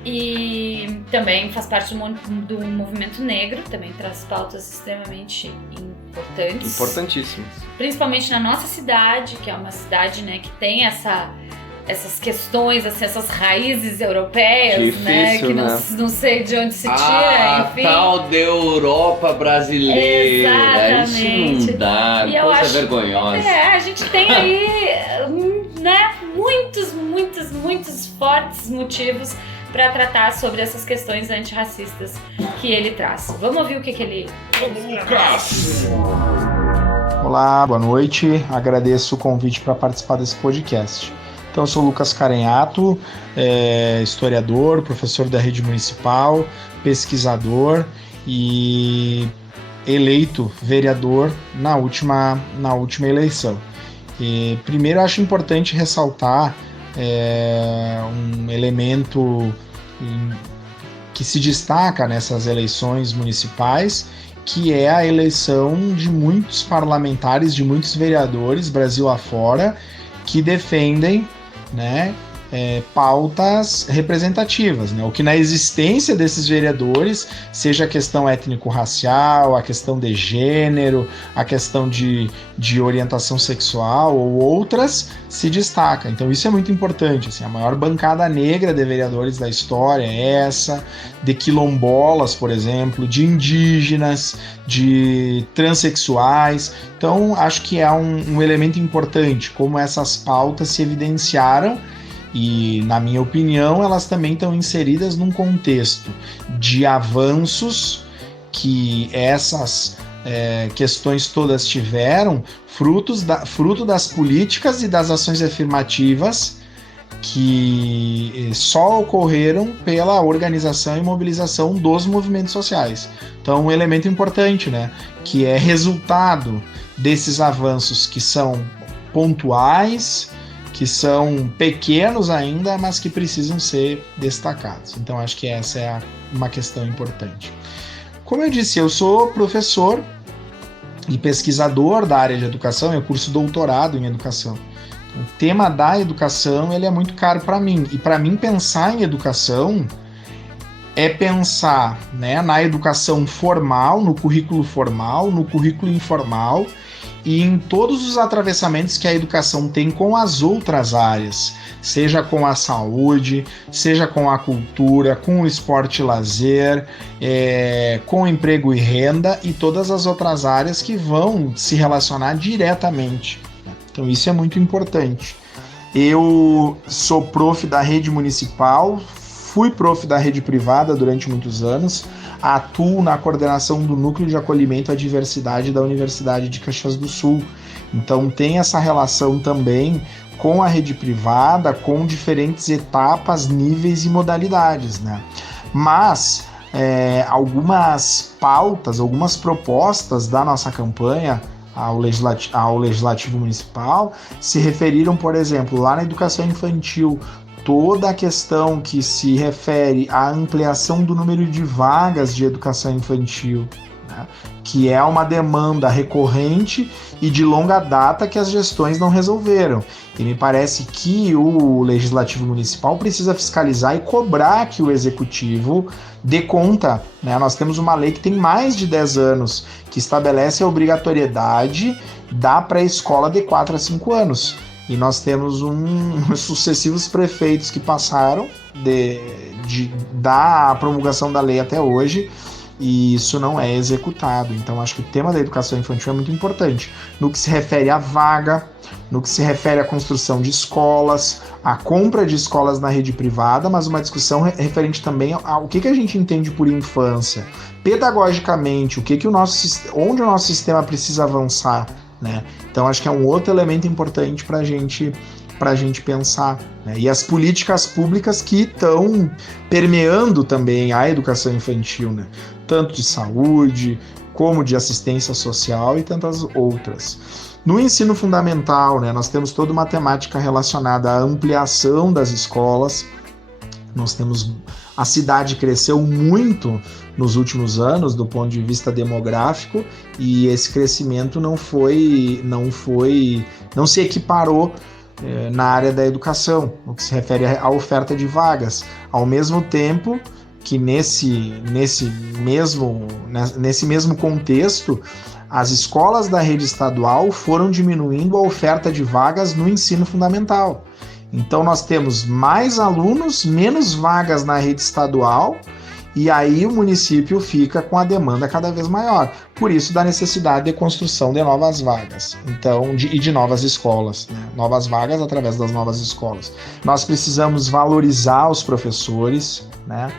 e também faz parte do movimento negro, também traz pautas extremamente importantes. Importantíssimas. Principalmente na nossa cidade, que é uma cidade, né, que tem essas questões, assim, essas raízes europeias, difícil, né? Que não sei de onde se tira, enfim. Tal da Europa brasileira. Exatamente. Isso não dá, e coisa vergonhosa. A gente tem aí, né, muitos fortes motivos para tratar sobre essas questões antirracistas que ele traz. Vamos ouvir o que ele... Lucas! Olá, boa noite. Agradeço o convite para participar desse podcast. Então, eu sou Lucas Carenhato, historiador, professor da rede municipal, pesquisador e eleito vereador na última eleição. E, primeiro, acho importante ressaltar um elemento que se destaca nessas eleições municipais, que é a eleição de muitos parlamentares, de muitos vereadores, Brasil afora, que defendem, né, pautas representativas, né? O que na existência desses vereadores, seja a questão étnico-racial, a questão de gênero, a questão de orientação sexual ou outras, se destaca. Então isso é muito importante. Assim, a maior bancada negra de vereadores da história é essa, de quilombolas, por exemplo, de indígenas, de transexuais. Então acho que é um elemento importante, como essas pautas se evidenciaram. E, na minha opinião, elas também estão inseridas num contexto de avanços que essas questões todas tiveram, fruto das políticas e das ações afirmativas que só ocorreram pela organização e mobilização dos movimentos sociais. Então, um elemento importante, né, que é resultado desses avanços que são pontuais, que são pequenos ainda, mas que precisam ser destacados. Então, acho que essa é uma questão importante. Como eu disse, eu sou professor e pesquisador da área de educação, eu curso doutorado em educação. Então, o tema da educação ele é muito caro para mim. E para mim, pensar em educação é pensar, né, na educação formal, no currículo informal, e em todos os atravessamentos que a educação tem com as outras áreas, seja com a saúde, seja com a cultura, com o esporte e lazer, com emprego e renda e todas as outras áreas que vão se relacionar diretamente. Então isso é muito importante. Eu sou prof da rede municipal, fui prof da rede privada durante muitos anos, atuo na coordenação do Núcleo de Acolhimento à Diversidade da Universidade de Caxias do Sul. Então tem essa relação também com a rede privada, com diferentes etapas, níveis e modalidades, né? Mas algumas pautas, algumas propostas da nossa campanha ao Legislativo Municipal se referiram, por exemplo, lá na educação infantil, toda a questão que se refere à ampliação do número de vagas de educação infantil, né, que é uma demanda recorrente e de longa data que as gestões não resolveram. E me parece que o Legislativo Municipal precisa fiscalizar e cobrar que o Executivo dê conta, né? Nós temos uma lei que tem mais de 10 anos, que estabelece a obrigatoriedade da pré-escola de 4 a 5 anos. E nós temos sucessivos prefeitos que passaram da promulgação da lei até hoje, e isso não é executado. Então acho que o tema da educação infantil é muito importante, no que se refere à vaga, no que se refere à construção de escolas, à compra de escolas na rede privada, mas uma discussão referente também ao que a gente entende por infância, pedagogicamente, onde o nosso sistema precisa avançar, né? Então acho que é um outro elemento importante para a gente pensar, né? E as políticas públicas que estão permeando também a educação infantil, né? Tanto de saúde, como de assistência social e tantas outras. No ensino fundamental, né, nós temos toda uma temática relacionada à ampliação das escolas. A cidade cresceu muito nos últimos anos do ponto de vista demográfico, e esse crescimento não se equiparou na área da educação, no que se refere à oferta de vagas, ao mesmo tempo que nesse mesmo contexto, as escolas da rede estadual foram diminuindo a oferta de vagas no ensino fundamental. Então nós temos mais alunos, menos vagas na rede estadual, e aí o município fica com a demanda cada vez maior. Por isso da necessidade de construção de novas vagas, e de novas escolas, né? Novas vagas através das novas escolas. Nós precisamos valorizar os professores, né?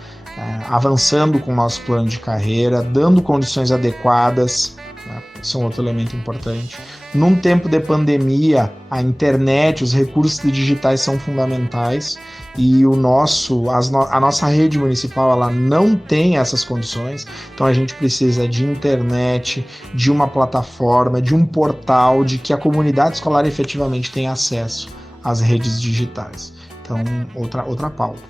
Avançando com o nosso plano de carreira, dando condições adequadas, né? Isso é um outro elemento importante. Num tempo de pandemia, a internet, os recursos digitais são fundamentais, e a nossa rede municipal ela não tem essas condições, então a gente precisa de internet, de uma plataforma, de um portal, de que a comunidade escolar efetivamente tenha acesso às redes digitais. Então, outra pauta.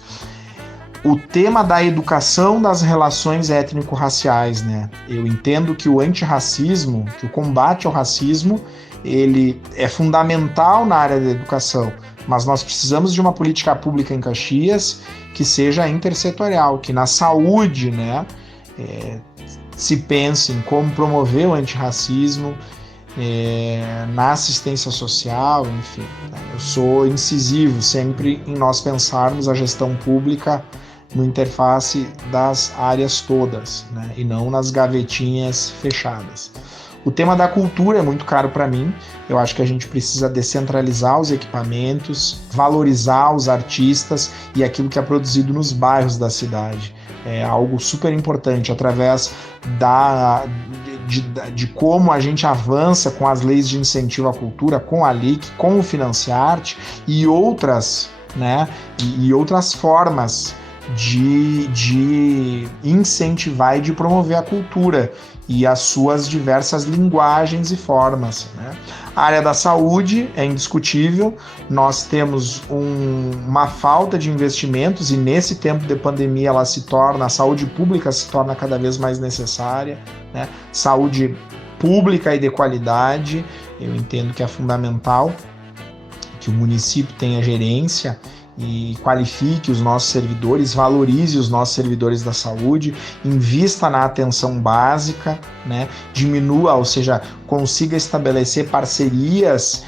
O tema da educação das relações étnico-raciais, né? Eu entendo que o antirracismo, que o combate ao racismo, ele é fundamental na área da educação, mas nós precisamos de uma política pública em Caxias que seja intersetorial, que na saúde, né, se pense em como promover o antirracismo, na assistência social, enfim. Eu sou incisivo sempre em nós pensarmos a gestão pública no interface das áreas todas, né, e não nas gavetinhas fechadas. O tema da cultura é muito caro para mim. Eu acho que a gente precisa descentralizar os equipamentos, valorizar os artistas e aquilo que é produzido nos bairros da cidade. É algo super importante, através de como a gente avança com as leis de incentivo à cultura, com a LIC, com o Financiarte e outras, né, e outras formas de incentivar e de promover a cultura e as suas diversas linguagens e formas, né? A área da saúde é indiscutível, nós temos uma falta de investimentos e nesse tempo de pandemia a saúde pública se torna cada vez mais necessária, né? Saúde pública e de qualidade, eu entendo que é fundamental que o município tenha gerência e qualifique os nossos servidores, valorize os nossos servidores da saúde, invista na atenção básica, né? Diminua, ou seja, consiga estabelecer parcerias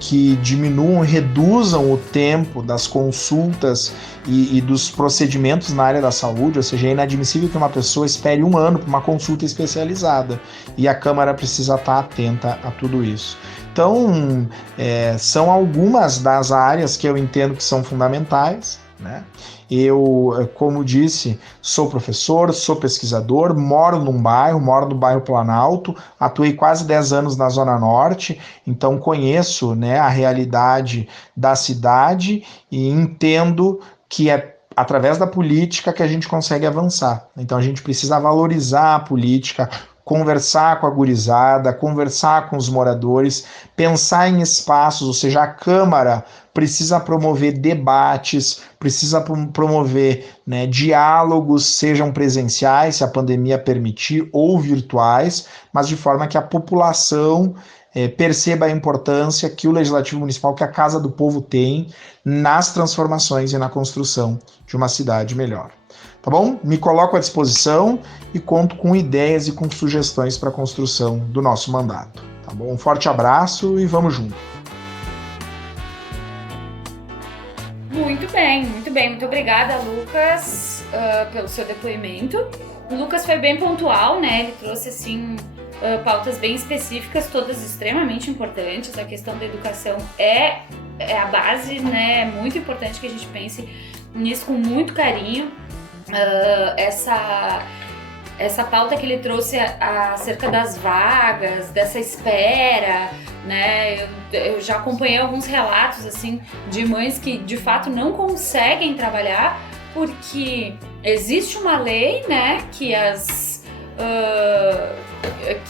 que diminuam, reduzam o tempo das consultas e dos procedimentos na área da saúde, ou seja, é inadmissível que uma pessoa espere 1 ano para uma consulta especializada, e a Câmara precisa estar atenta a tudo isso. Então, são algumas das áreas que eu entendo que são fundamentais, né? Eu, como disse, sou professor, sou pesquisador, moro no bairro Planalto, atuei quase 10 anos na Zona Norte, então conheço, né, a realidade da cidade e entendo que é através da política que a gente consegue avançar. Então a gente precisa valorizar a política, conversar com a gurizada, conversar com os moradores, pensar em espaços, ou seja, a Câmara precisa promover debates, precisa promover, né, diálogos, sejam presenciais, se a pandemia permitir, ou virtuais, mas de forma que a população perceba a importância que o Legislativo Municipal, que a Casa do Povo tem nas transformações e na construção de uma cidade melhor. Tá bom? Me coloco à disposição e conto com ideias e com sugestões para a construção do nosso mandato. Tá bom? Um forte abraço e vamos junto. Muito bem. Muito obrigada, Lucas, pelo seu depoimento. O Lucas foi bem pontual, né? Ele trouxe, assim, pautas bem específicas, todas extremamente importantes. A questão da educação é a base, né? É muito importante que a gente pense nisso com muito carinho. Essa pauta que ele trouxe acerca das vagas, dessa espera, né? Eu já acompanhei alguns relatos, assim, de mães que de fato não conseguem trabalhar porque existe uma lei, né, que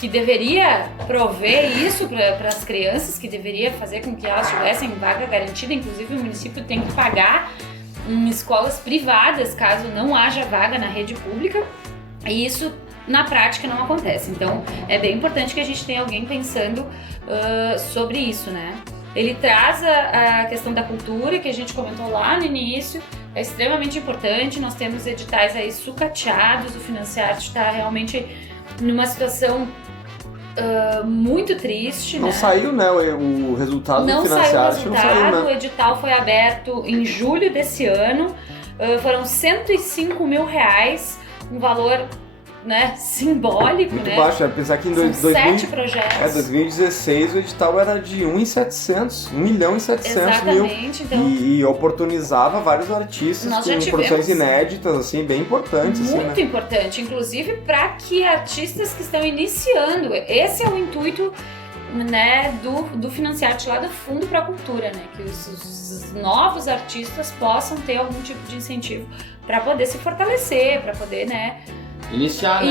deveria prover isso para as crianças, que deveria fazer com que elas tivessem vaga garantida. Inclusive o município tem que pagar em escolas privadas caso não haja vaga na rede pública, e isso na prática não acontece. Então é bem importante que a gente tenha alguém pensando sobre isso, né? ele traz a questão da cultura, que a gente comentou lá no início, é extremamente importante. Nós temos editais aí sucateados, o Financiarte está realmente numa situação muito triste. Não saiu, né, o resultado do Financiarte. Não saiu o resultado, o edital foi aberto em julho desse ano, foram R$105 mil, um valor, né, simbólico, muito né? baixo, apesar que em 7 projetos. 2016 o edital era de 1.700.000, 1.700.000. Exatamente, então... E oportunizava vários artistas com produções inéditas, assim, bem importantes. Muito assim, né? importante, inclusive para que artistas que estão iniciando, esse é o intuito, né, do Financiarte lá do Fundo para a Cultura, né? Que os novos artistas possam ter algum tipo de incentivo para poder se fortalecer, para poder, né, entrar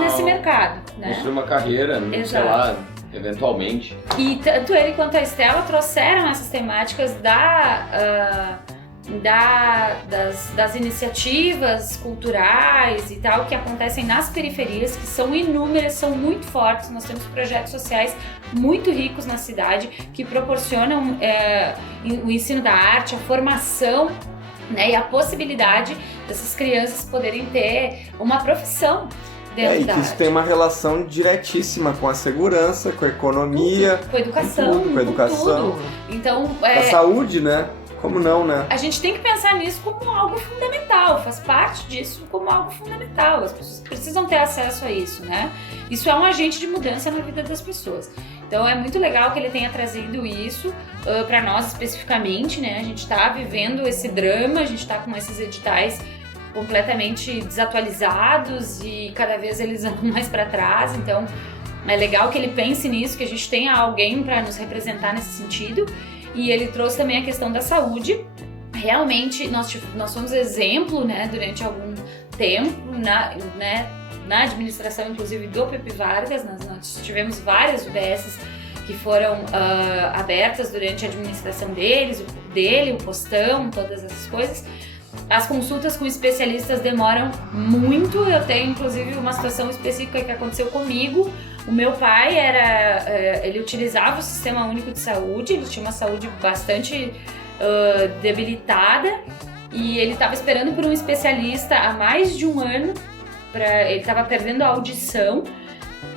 nesse mercado, né? Construir uma carreira, sei lá, eventualmente. E tanto ele quanto a Estela trouxeram essas temáticas das iniciativas culturais e tal que acontecem nas periferias, que são inúmeras, são muito fortes. Nós temos projetos sociais muito ricos na cidade que proporcionam o ensino da arte, a formação, né, e a possibilidade dessas crianças poderem ter uma profissão dentro da arte. Isso tem uma relação diretíssima com a segurança, com a economia, com a educação, com a educação. Tudo. Então, a saúde, né? Como não, né? A gente tem que pensar nisso como algo fundamental, faz parte disso como algo fundamental. As pessoas precisam ter acesso a isso, né? Isso é um agente de mudança na vida das pessoas. Então é muito legal que ele tenha trazido isso para nós especificamente, né? A gente está vivendo esse drama, a gente está com esses editais completamente desatualizados e cada vez eles andam mais para trás. Então é legal que ele pense nisso, que a gente tenha alguém para nos representar nesse sentido. E ele trouxe também a questão da saúde. Realmente nós fomos exemplo, né, durante algum tempo na administração, inclusive do Pepe Vargas. Nós tivemos várias UBSs que foram abertas durante a administração dele, o postão, todas essas coisas. As consultas com especialistas demoram muito. Eu tenho, inclusive, uma situação específica que aconteceu comigo. O meu pai ele utilizava o Sistema Único de Saúde, ele tinha uma saúde bastante debilitada e ele estava esperando por um especialista há mais de um ano. Ele estava perdendo a audição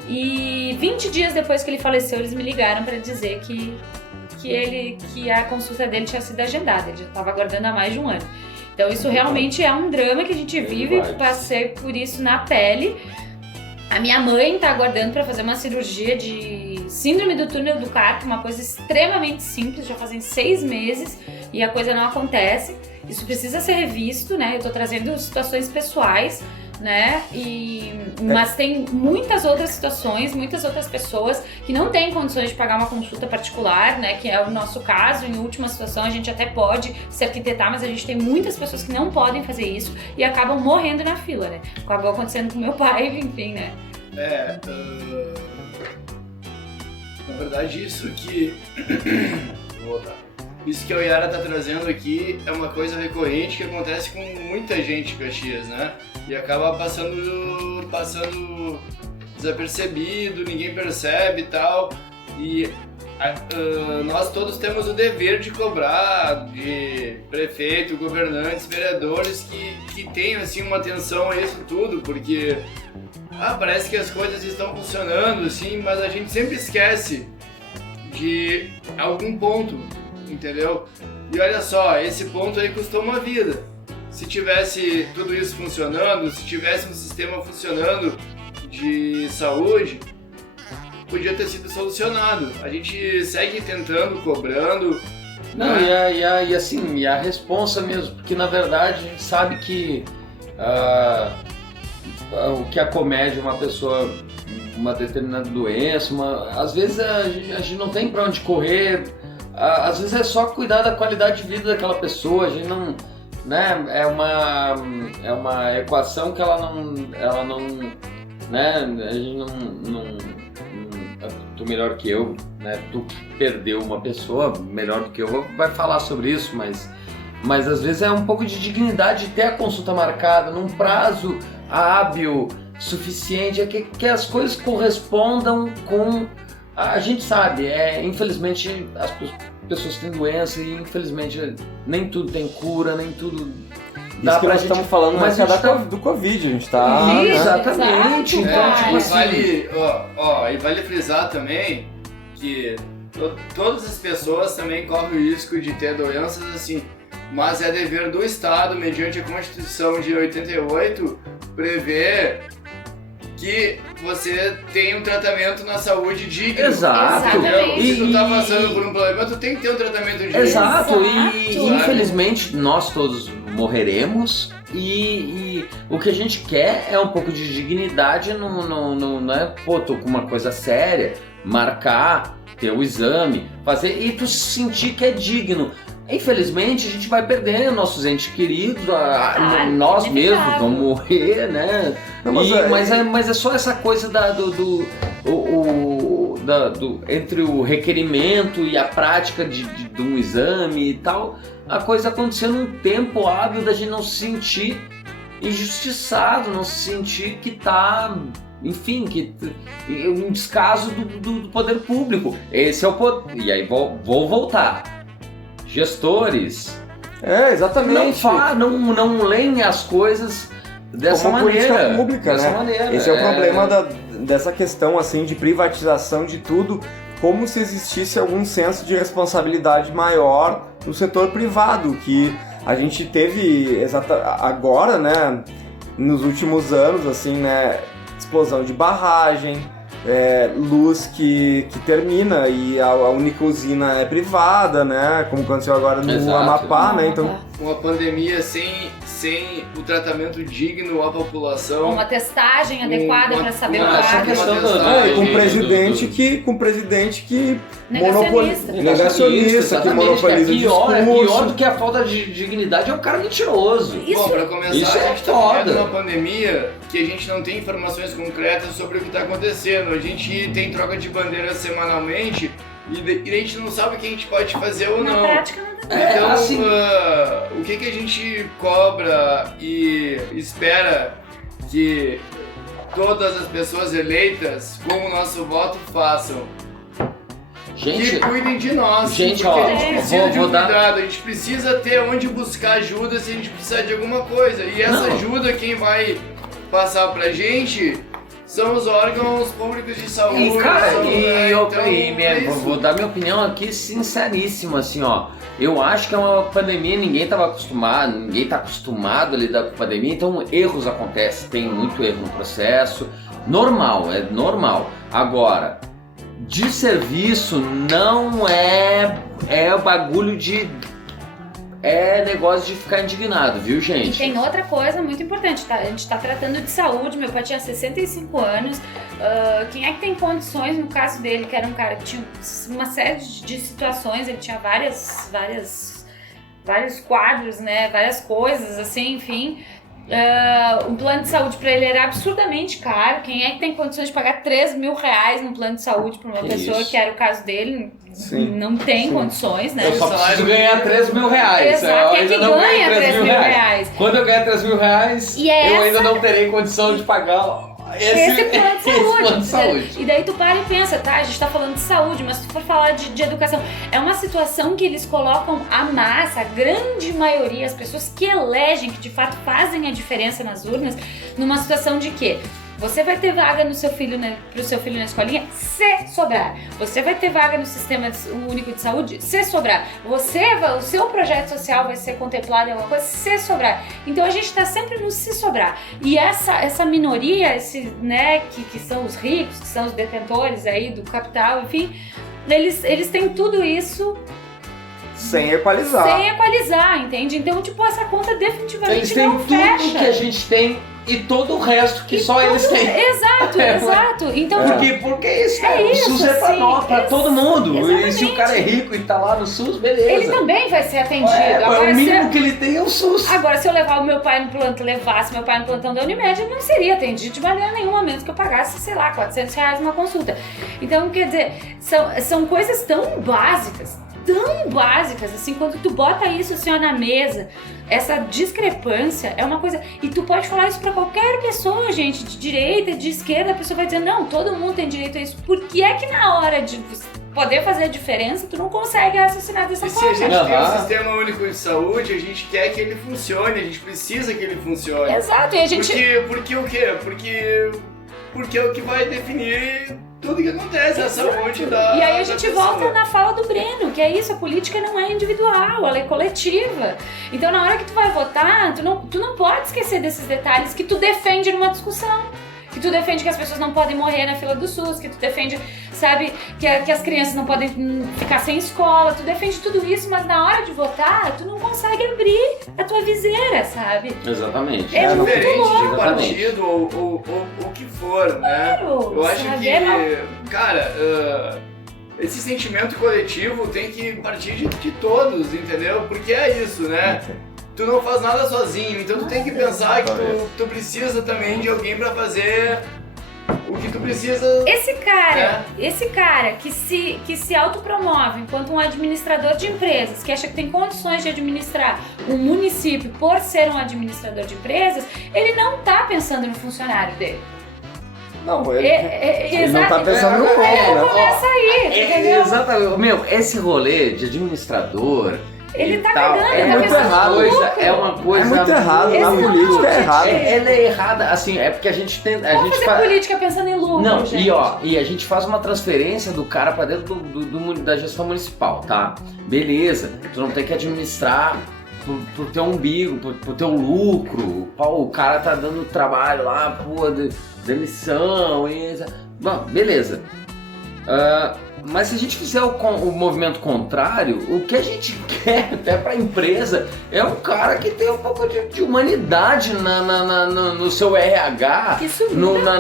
e 20 dias depois que ele faleceu, eles me ligaram para dizer que a consulta dele tinha sido agendada. Ele já estava aguardando há mais de um ano. Então isso realmente é um drama que a gente vive, passei por isso na pele. A minha mãe está aguardando para fazer uma cirurgia de síndrome do túnel do carpo, uma coisa extremamente simples, já fazem 6 meses e a coisa não acontece. Isso precisa ser revisto, né? Eu estou trazendo situações pessoais, né? Mas tem muitas outras situações, muitas outras pessoas que não têm condições de pagar uma consulta particular, né? Que é o nosso caso. Em última situação, a gente até pode se arquitetar, mas a gente tem muitas pessoas que não podem fazer isso e acabam morrendo na fila, né? Acabou acontecendo com meu pai, enfim, né? Na verdade, isso que a Yara tá trazendo aqui é uma coisa recorrente que acontece com muita gente em Caxias, né? E acaba passando desapercebido, ninguém percebe e tal. E nós todos temos o dever de cobrar de prefeito, governantes, vereadores que tenham assim, uma atenção a isso tudo, porque parece que as coisas estão funcionando, assim, mas a gente sempre esquece de algum ponto, entendeu? E olha só, esse ponto aí custou uma vida. Se tivesse tudo isso funcionando, se tivesse um sistema funcionando de saúde, podia ter sido solucionado. A gente segue tentando, cobrando. Não, né? e a responsa mesmo, porque na verdade a gente sabe que o que acomete uma pessoa, uma determinada doença, às vezes a gente não tem pra onde correr, às vezes é só cuidar da qualidade de vida daquela pessoa, a gente não, né, é uma equação que ela não, né, a gente não tu melhor que eu, né, tu que perdeu uma pessoa melhor do que eu, vai falar sobre isso, mas às vezes é um pouco de dignidade ter a consulta marcada num prazo hábil, suficiente, que as coisas correspondam com A gente sabe, infelizmente as pessoas têm doença e infelizmente nem tudo tem cura, nem tudo... Dá isso que nós estamos falando, mas do Covid, a gente tá... Exatamente. Então, tipo assim... vale frisar também que todas as pessoas também correm o risco de ter doenças assim, mas é dever do Estado, mediante a Constituição de 88, prever que você tem um tratamento na saúde digno. Exato. Se tu tá passando por um problema, tu tem que ter um tratamento digno. Exato. E infelizmente nós todos morreremos e o que a gente quer é um pouco de dignidade, não é, pô, tô com uma coisa séria, marcar, ter o exame, fazer e tu sentir que é digno. Infelizmente a gente vai perdendo nossos entes queridos, nós mesmos vamos morrer, né? Não, mas é só essa coisa entre o requerimento e a prática de um exame e tal, a coisa acontecer num tempo hábil da gente não se sentir injustiçado, não se sentir que tá, enfim, que um descaso do poder público. Esse é o poder. E aí vou voltar. Gestores exatamente. Não leem as coisas dessa como maneira. Política pública, dessa né? maneira. Esse é o problema dessa questão assim de privatização de tudo, como se existisse algum senso de responsabilidade maior no setor privado, que a gente teve agora, né, nos últimos anos, assim, né, explosão de barragem, luz que termina e a única usina é privada, né? Como aconteceu agora no Amapá, né? Então, uma pandemia sem o tratamento digno à população, uma testagem adequada para saber o com um presidente que negacionista, que monopoliza o discurso. Pior do que a falta de dignidade é um cara mentiroso. Bom, para começar, isso a gente está vivendo uma pandemia que a gente não tem informações concretas sobre o que está acontecendo. A gente tem troca de bandeiras semanalmente e a gente não sabe o que a gente pode fazer ou não. Na prática, não então, o que a gente cobra e espera que todas as pessoas eleitas, com o nosso voto, façam? Que cuidem de nós, porque a gente precisa de um cuidado, a gente precisa ter onde buscar ajuda se a gente precisar de alguma coisa. E essa ajuda, quem vai passar pra gente são os órgãos públicos de saúde. E, cara, vou dar minha opinião aqui sinceríssima, assim, ó. Eu acho que é uma pandemia, ninguém tá acostumado a lidar com pandemia, então erros acontecem, tem muito erro no processo. Normal, é normal. Agora, de serviço não é bagulho de... É negócio de ficar indignado, viu, gente? E tem outra coisa muito importante, tá? A gente tá tratando de saúde, meu pai tinha 65 anos, quem é que tem condições, no caso dele, que era um cara que tinha uma série de situações, ele tinha vários quadros, né, várias coisas, assim, enfim... um plano de saúde pra ele era absurdamente caro. Quem é que tem condições de pagar 3 mil reais num plano de saúde pra uma pessoa, que era o caso dele? Não tem condições, né? Eu só preciso ganhar 3 mil reais. Exato, quem é que ganha 3 mil reais? Quando eu ganhar 3 mil reais, eu ainda não terei condição de pagar esse plano de saúde. E daí tu para e pensa, tá, a gente tá falando de saúde, mas se tu for falar de educação, é uma situação que eles colocam a massa, a grande maioria, as pessoas que elegem, que de fato fazem a diferença nas urnas, numa situação de quê? Você vai ter vaga no seu filho, pro seu filho na escolinha, se sobrar. Você vai ter vaga no Sistema Único de Saúde, se sobrar. O seu projeto social vai ser contemplado em alguma coisa, se sobrar. Então a gente está sempre no se sobrar. E essa minoria, né, que são os ricos, que são os detentores aí do capital, enfim, eles têm tudo isso... Sem equalizar, entende? Então, tipo, essa conta definitivamente eles têm não fecha. Tudo que a gente tem e todo o resto que só eles têm. Exato. Então, porque isso, o SUS é pra nós, pra todo mundo. Exatamente. E se o cara é rico e tá lá no SUS, beleza. Ele também vai ser atendido. Agora, o mínimo que ele tem é o SUS. Agora, se eu levasse meu pai no plantão da Unimed, ele não seria atendido de maneira nenhuma, mesmo que eu pagasse, sei lá, 400 reais uma consulta. Então, quer dizer, são coisas tão básicas, tão básicas, assim, quando tu bota isso assim, ó, na mesa, essa discrepância é uma coisa, e tu pode falar isso pra qualquer pessoa, gente, de direita, de esquerda, a pessoa vai dizer, não, todo mundo tem direito a isso. Por que é que na hora de poder fazer a diferença, tu não consegue raciocinar dessa E se forma? a gente tem um sistema único de saúde, a gente quer que ele funcione, a gente precisa que ele funcione. Exato, e a gente... Porque o quê? Porque é o que vai definir tudo que acontece, a saúde da E aí a gente pessoa. volta na fala do Breno, que é isso, a política não é individual, ela é coletiva. Então na hora que tu vai votar, tu não pode esquecer desses detalhes que tu defende numa discussão. Que tu defende que as pessoas não podem morrer na fila do SUS, que tu defende, sabe, que as crianças não podem ficar sem escola, tu defende tudo isso, mas na hora de votar, tu não consegue abrir a tua viseira, sabe? Exatamente. É muito diferente louco. de partido ou o que for, né? Claro, Eu acho sabe? que, cara, esse sentimento coletivo tem que partir de todos, entendeu? Porque é isso, né? Tu não faz nada sozinho, então tu tem que pensar que tu precisa também de alguém pra fazer o que tu precisa. Esse cara que se autopromove enquanto um administrador de empresas, que acha que tem condições de administrar um município por ser um administrador de empresas, ele não tá pensando no funcionário dele. Não, ele não tá pensando no Ele povo, né? começa aí, entendeu? Exatamente. Meu, esse rolê de administrador... Ele tá tal, cagando, é ele tá muito pensando errado, no lucro. é uma coisa... É muito errado, Esse na não, política é gente, errado. Ela é errada, assim, é porque a gente tem... Vamos fazer política pensando em lucro, Não, gente. e a gente faz uma transferência do cara pra dentro da gestão municipal, tá? Beleza, tu não tem que administrar pro teu umbigo, pro teu lucro. Pô, o cara tá dando trabalho lá, pô, demissão, bom, beleza. Mas se a gente fizer o movimento contrário, o que a gente quer até pra empresa é um cara que tem um pouco de humanidade no seu RH, Isso muda.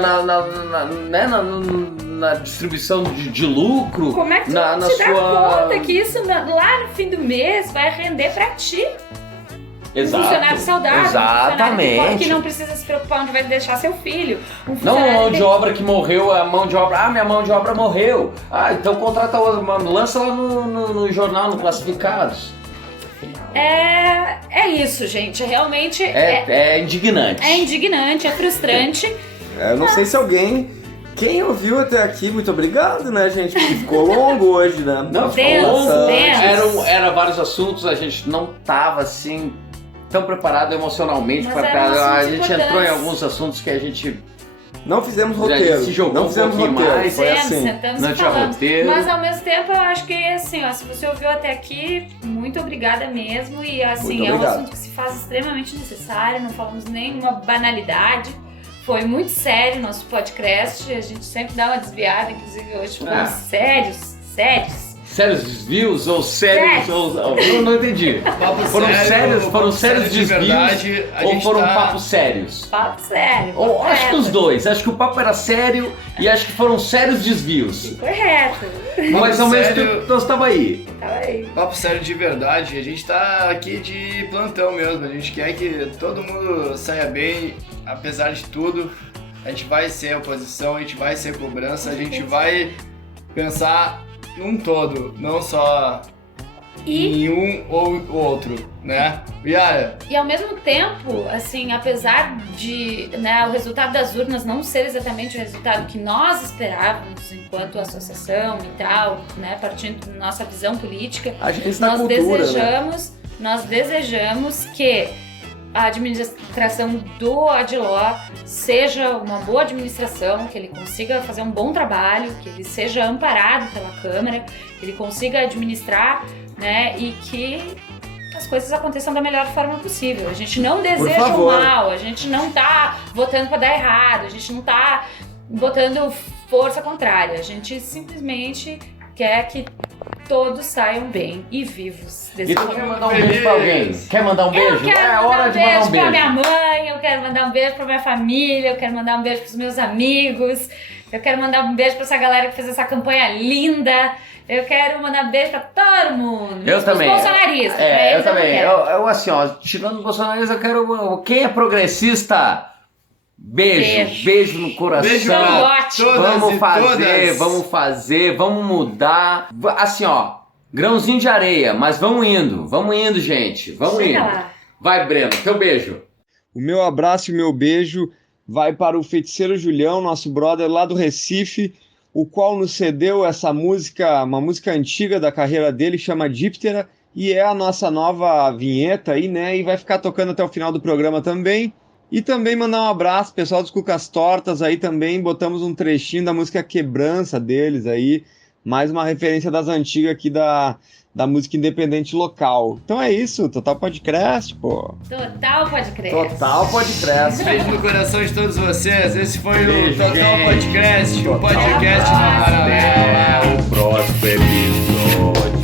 na distribuição de lucro. Como é que tu na te dá sua... conta que isso lá no fim do mês vai render pra ti? Exato. Um funcionário saudável, Exatamente. um funcionário que não precisa se preocupar onde vai deixar seu filho. Um Não funcionário a mão que de obra que morreu, a mão de obra, minha mão de obra morreu. Então contrata outra, lança lá no jornal, no Classificados. É isso, gente. Realmente É indignante. é indignante, é frustrante. Eu não sei se quem ouviu até aqui, muito obrigado, né, gente? Porque ficou longo hoje, né? Não, ficou Deus, longo. Deus. Era vários assuntos, a gente não tava assim tão preparado emocionalmente Mas para eram assuntos a gente entrou em importantes. alguns assuntos que a gente Não fizemos Já roteiro. se jogou Não um fizemos pouquinho roteiro. mais. Foi assim. Sentamos não e tinha falamos. roteiro. Mas ao mesmo tempo eu acho que assim, ó, se você ouviu até aqui, muito obrigada mesmo. E assim, Muito é um obrigado. assunto que se faz extremamente necessário, não falamos nenhuma banalidade. Foi muito sério nosso podcast, a gente sempre dá uma desviada, inclusive hoje fomos sérios. Sérios desvios ou sérios... Eu não entendi. Papo Foram sérios de desvios verdade, a ou gente foram tá- papos sérios? Papo sério. Ou, acho que correto. os dois. Acho que o papo era sério e acho que foram sérios desvios. Correto. Mas ao mesmo sério. tempo nós estava aí. Tava aí. Papo sério de verdade, a gente tá aqui de plantão mesmo, a gente quer que todo mundo saia bem, apesar de tudo. A gente vai ser oposição, a gente vai ser cobrança, a gente vai pensar num todo, não só E em um ou outro, né? Yara, E ao mesmo tempo, assim, apesar de o resultado das urnas não ser exatamente o resultado que nós esperávamos enquanto associação e tal, né, partindo da nossa visão política, A gente na nós cultura, né? desejamos que a administração do Adiló seja uma boa administração, que ele consiga fazer um bom trabalho, que ele seja amparado pela Câmara, que ele consiga administrar, né, e que as coisas aconteçam da melhor forma possível. A gente não deseja o favor. mal, a gente não tá votando pra dar errado, a gente não tá botando força contrária, a gente simplesmente quer que todos saiam bem e vivos desse E tu momento. quer mandar um beijo pra alguém? Quer mandar um beijo? Eu quero É mandar hora um de mandar beijo um pra beijo. minha mãe, eu quero mandar um beijo pra minha família, eu quero mandar um beijo pros meus amigos, eu quero mandar um beijo pra essa galera que fez essa campanha linda, eu quero mandar um beijo pra todo mundo. Eu Pros também. bolsonaristas, pra Eu eles também. quero. Eu assim, ó, tirando o bolsonarismo, eu quero... Quem é progressista? Beijo no coração. beijo pra pra Bote. todas Vamos e fazer, todas. vamos mudar. Assim, ó, Grãozinho de areia, mas vamos indo, gente. Vamos Chega indo. lá. Vai, Breno, teu beijo. O meu abraço e o meu beijo vai para o Feiticeiro Julião, nosso brother lá do Recife, o qual nos cedeu essa música, uma música antiga da carreira dele, chama Díptera, e é a nossa nova vinheta aí, né? E vai ficar tocando até o final do programa também. E também mandar um abraço, pessoal dos Cucas Tortas aí também, botamos um trechinho da música Quebrança deles aí, mais uma referência das antigas aqui da música independente local. Então é isso, Total Podcast, pô. Total Podcast. Total Podcast. Beijo no coração de todos vocês. Esse foi Beijo, o Total gente. Podcast, o podcast na Até Paralela. o próximo episódio.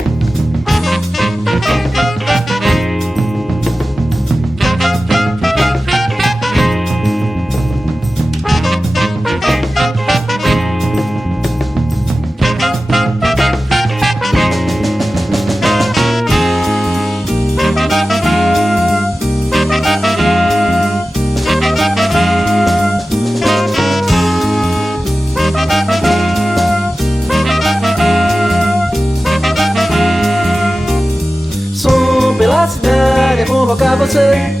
Convocar você.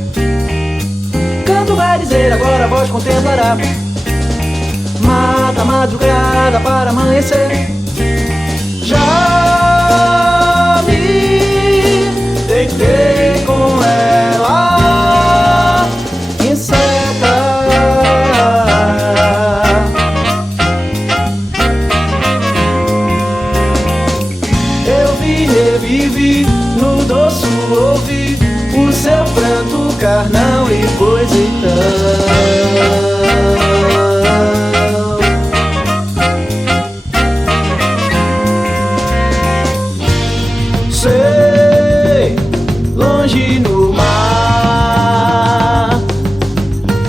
Canto vai dizer, agora a voz contemplará. Mata a madrugada para amanhecer. Já me deitei com ela, incerta. Eu vi, revivi no doce ouvir o seu pranto carnal e pois então sei, longe no mar,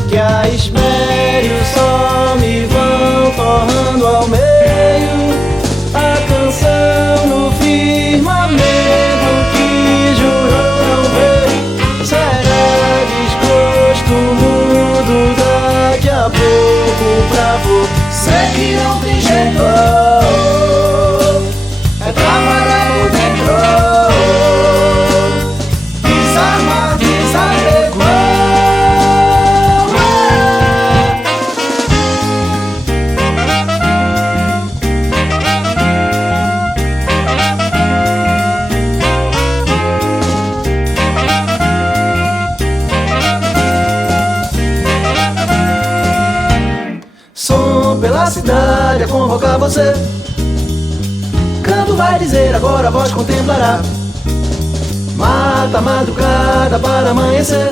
que a espera e o sol me vão tornando ao meio, a canção no firmamento que jurou não ver. Será desgosto mudo daqui a pouco pra você que não tem jeito. É trabalhar por dentro, desarmar, desadequar. Som pela cidade a convocar você. Canto vai dizer, agora a voz contemplará. Mata a madrugada para amanhecer.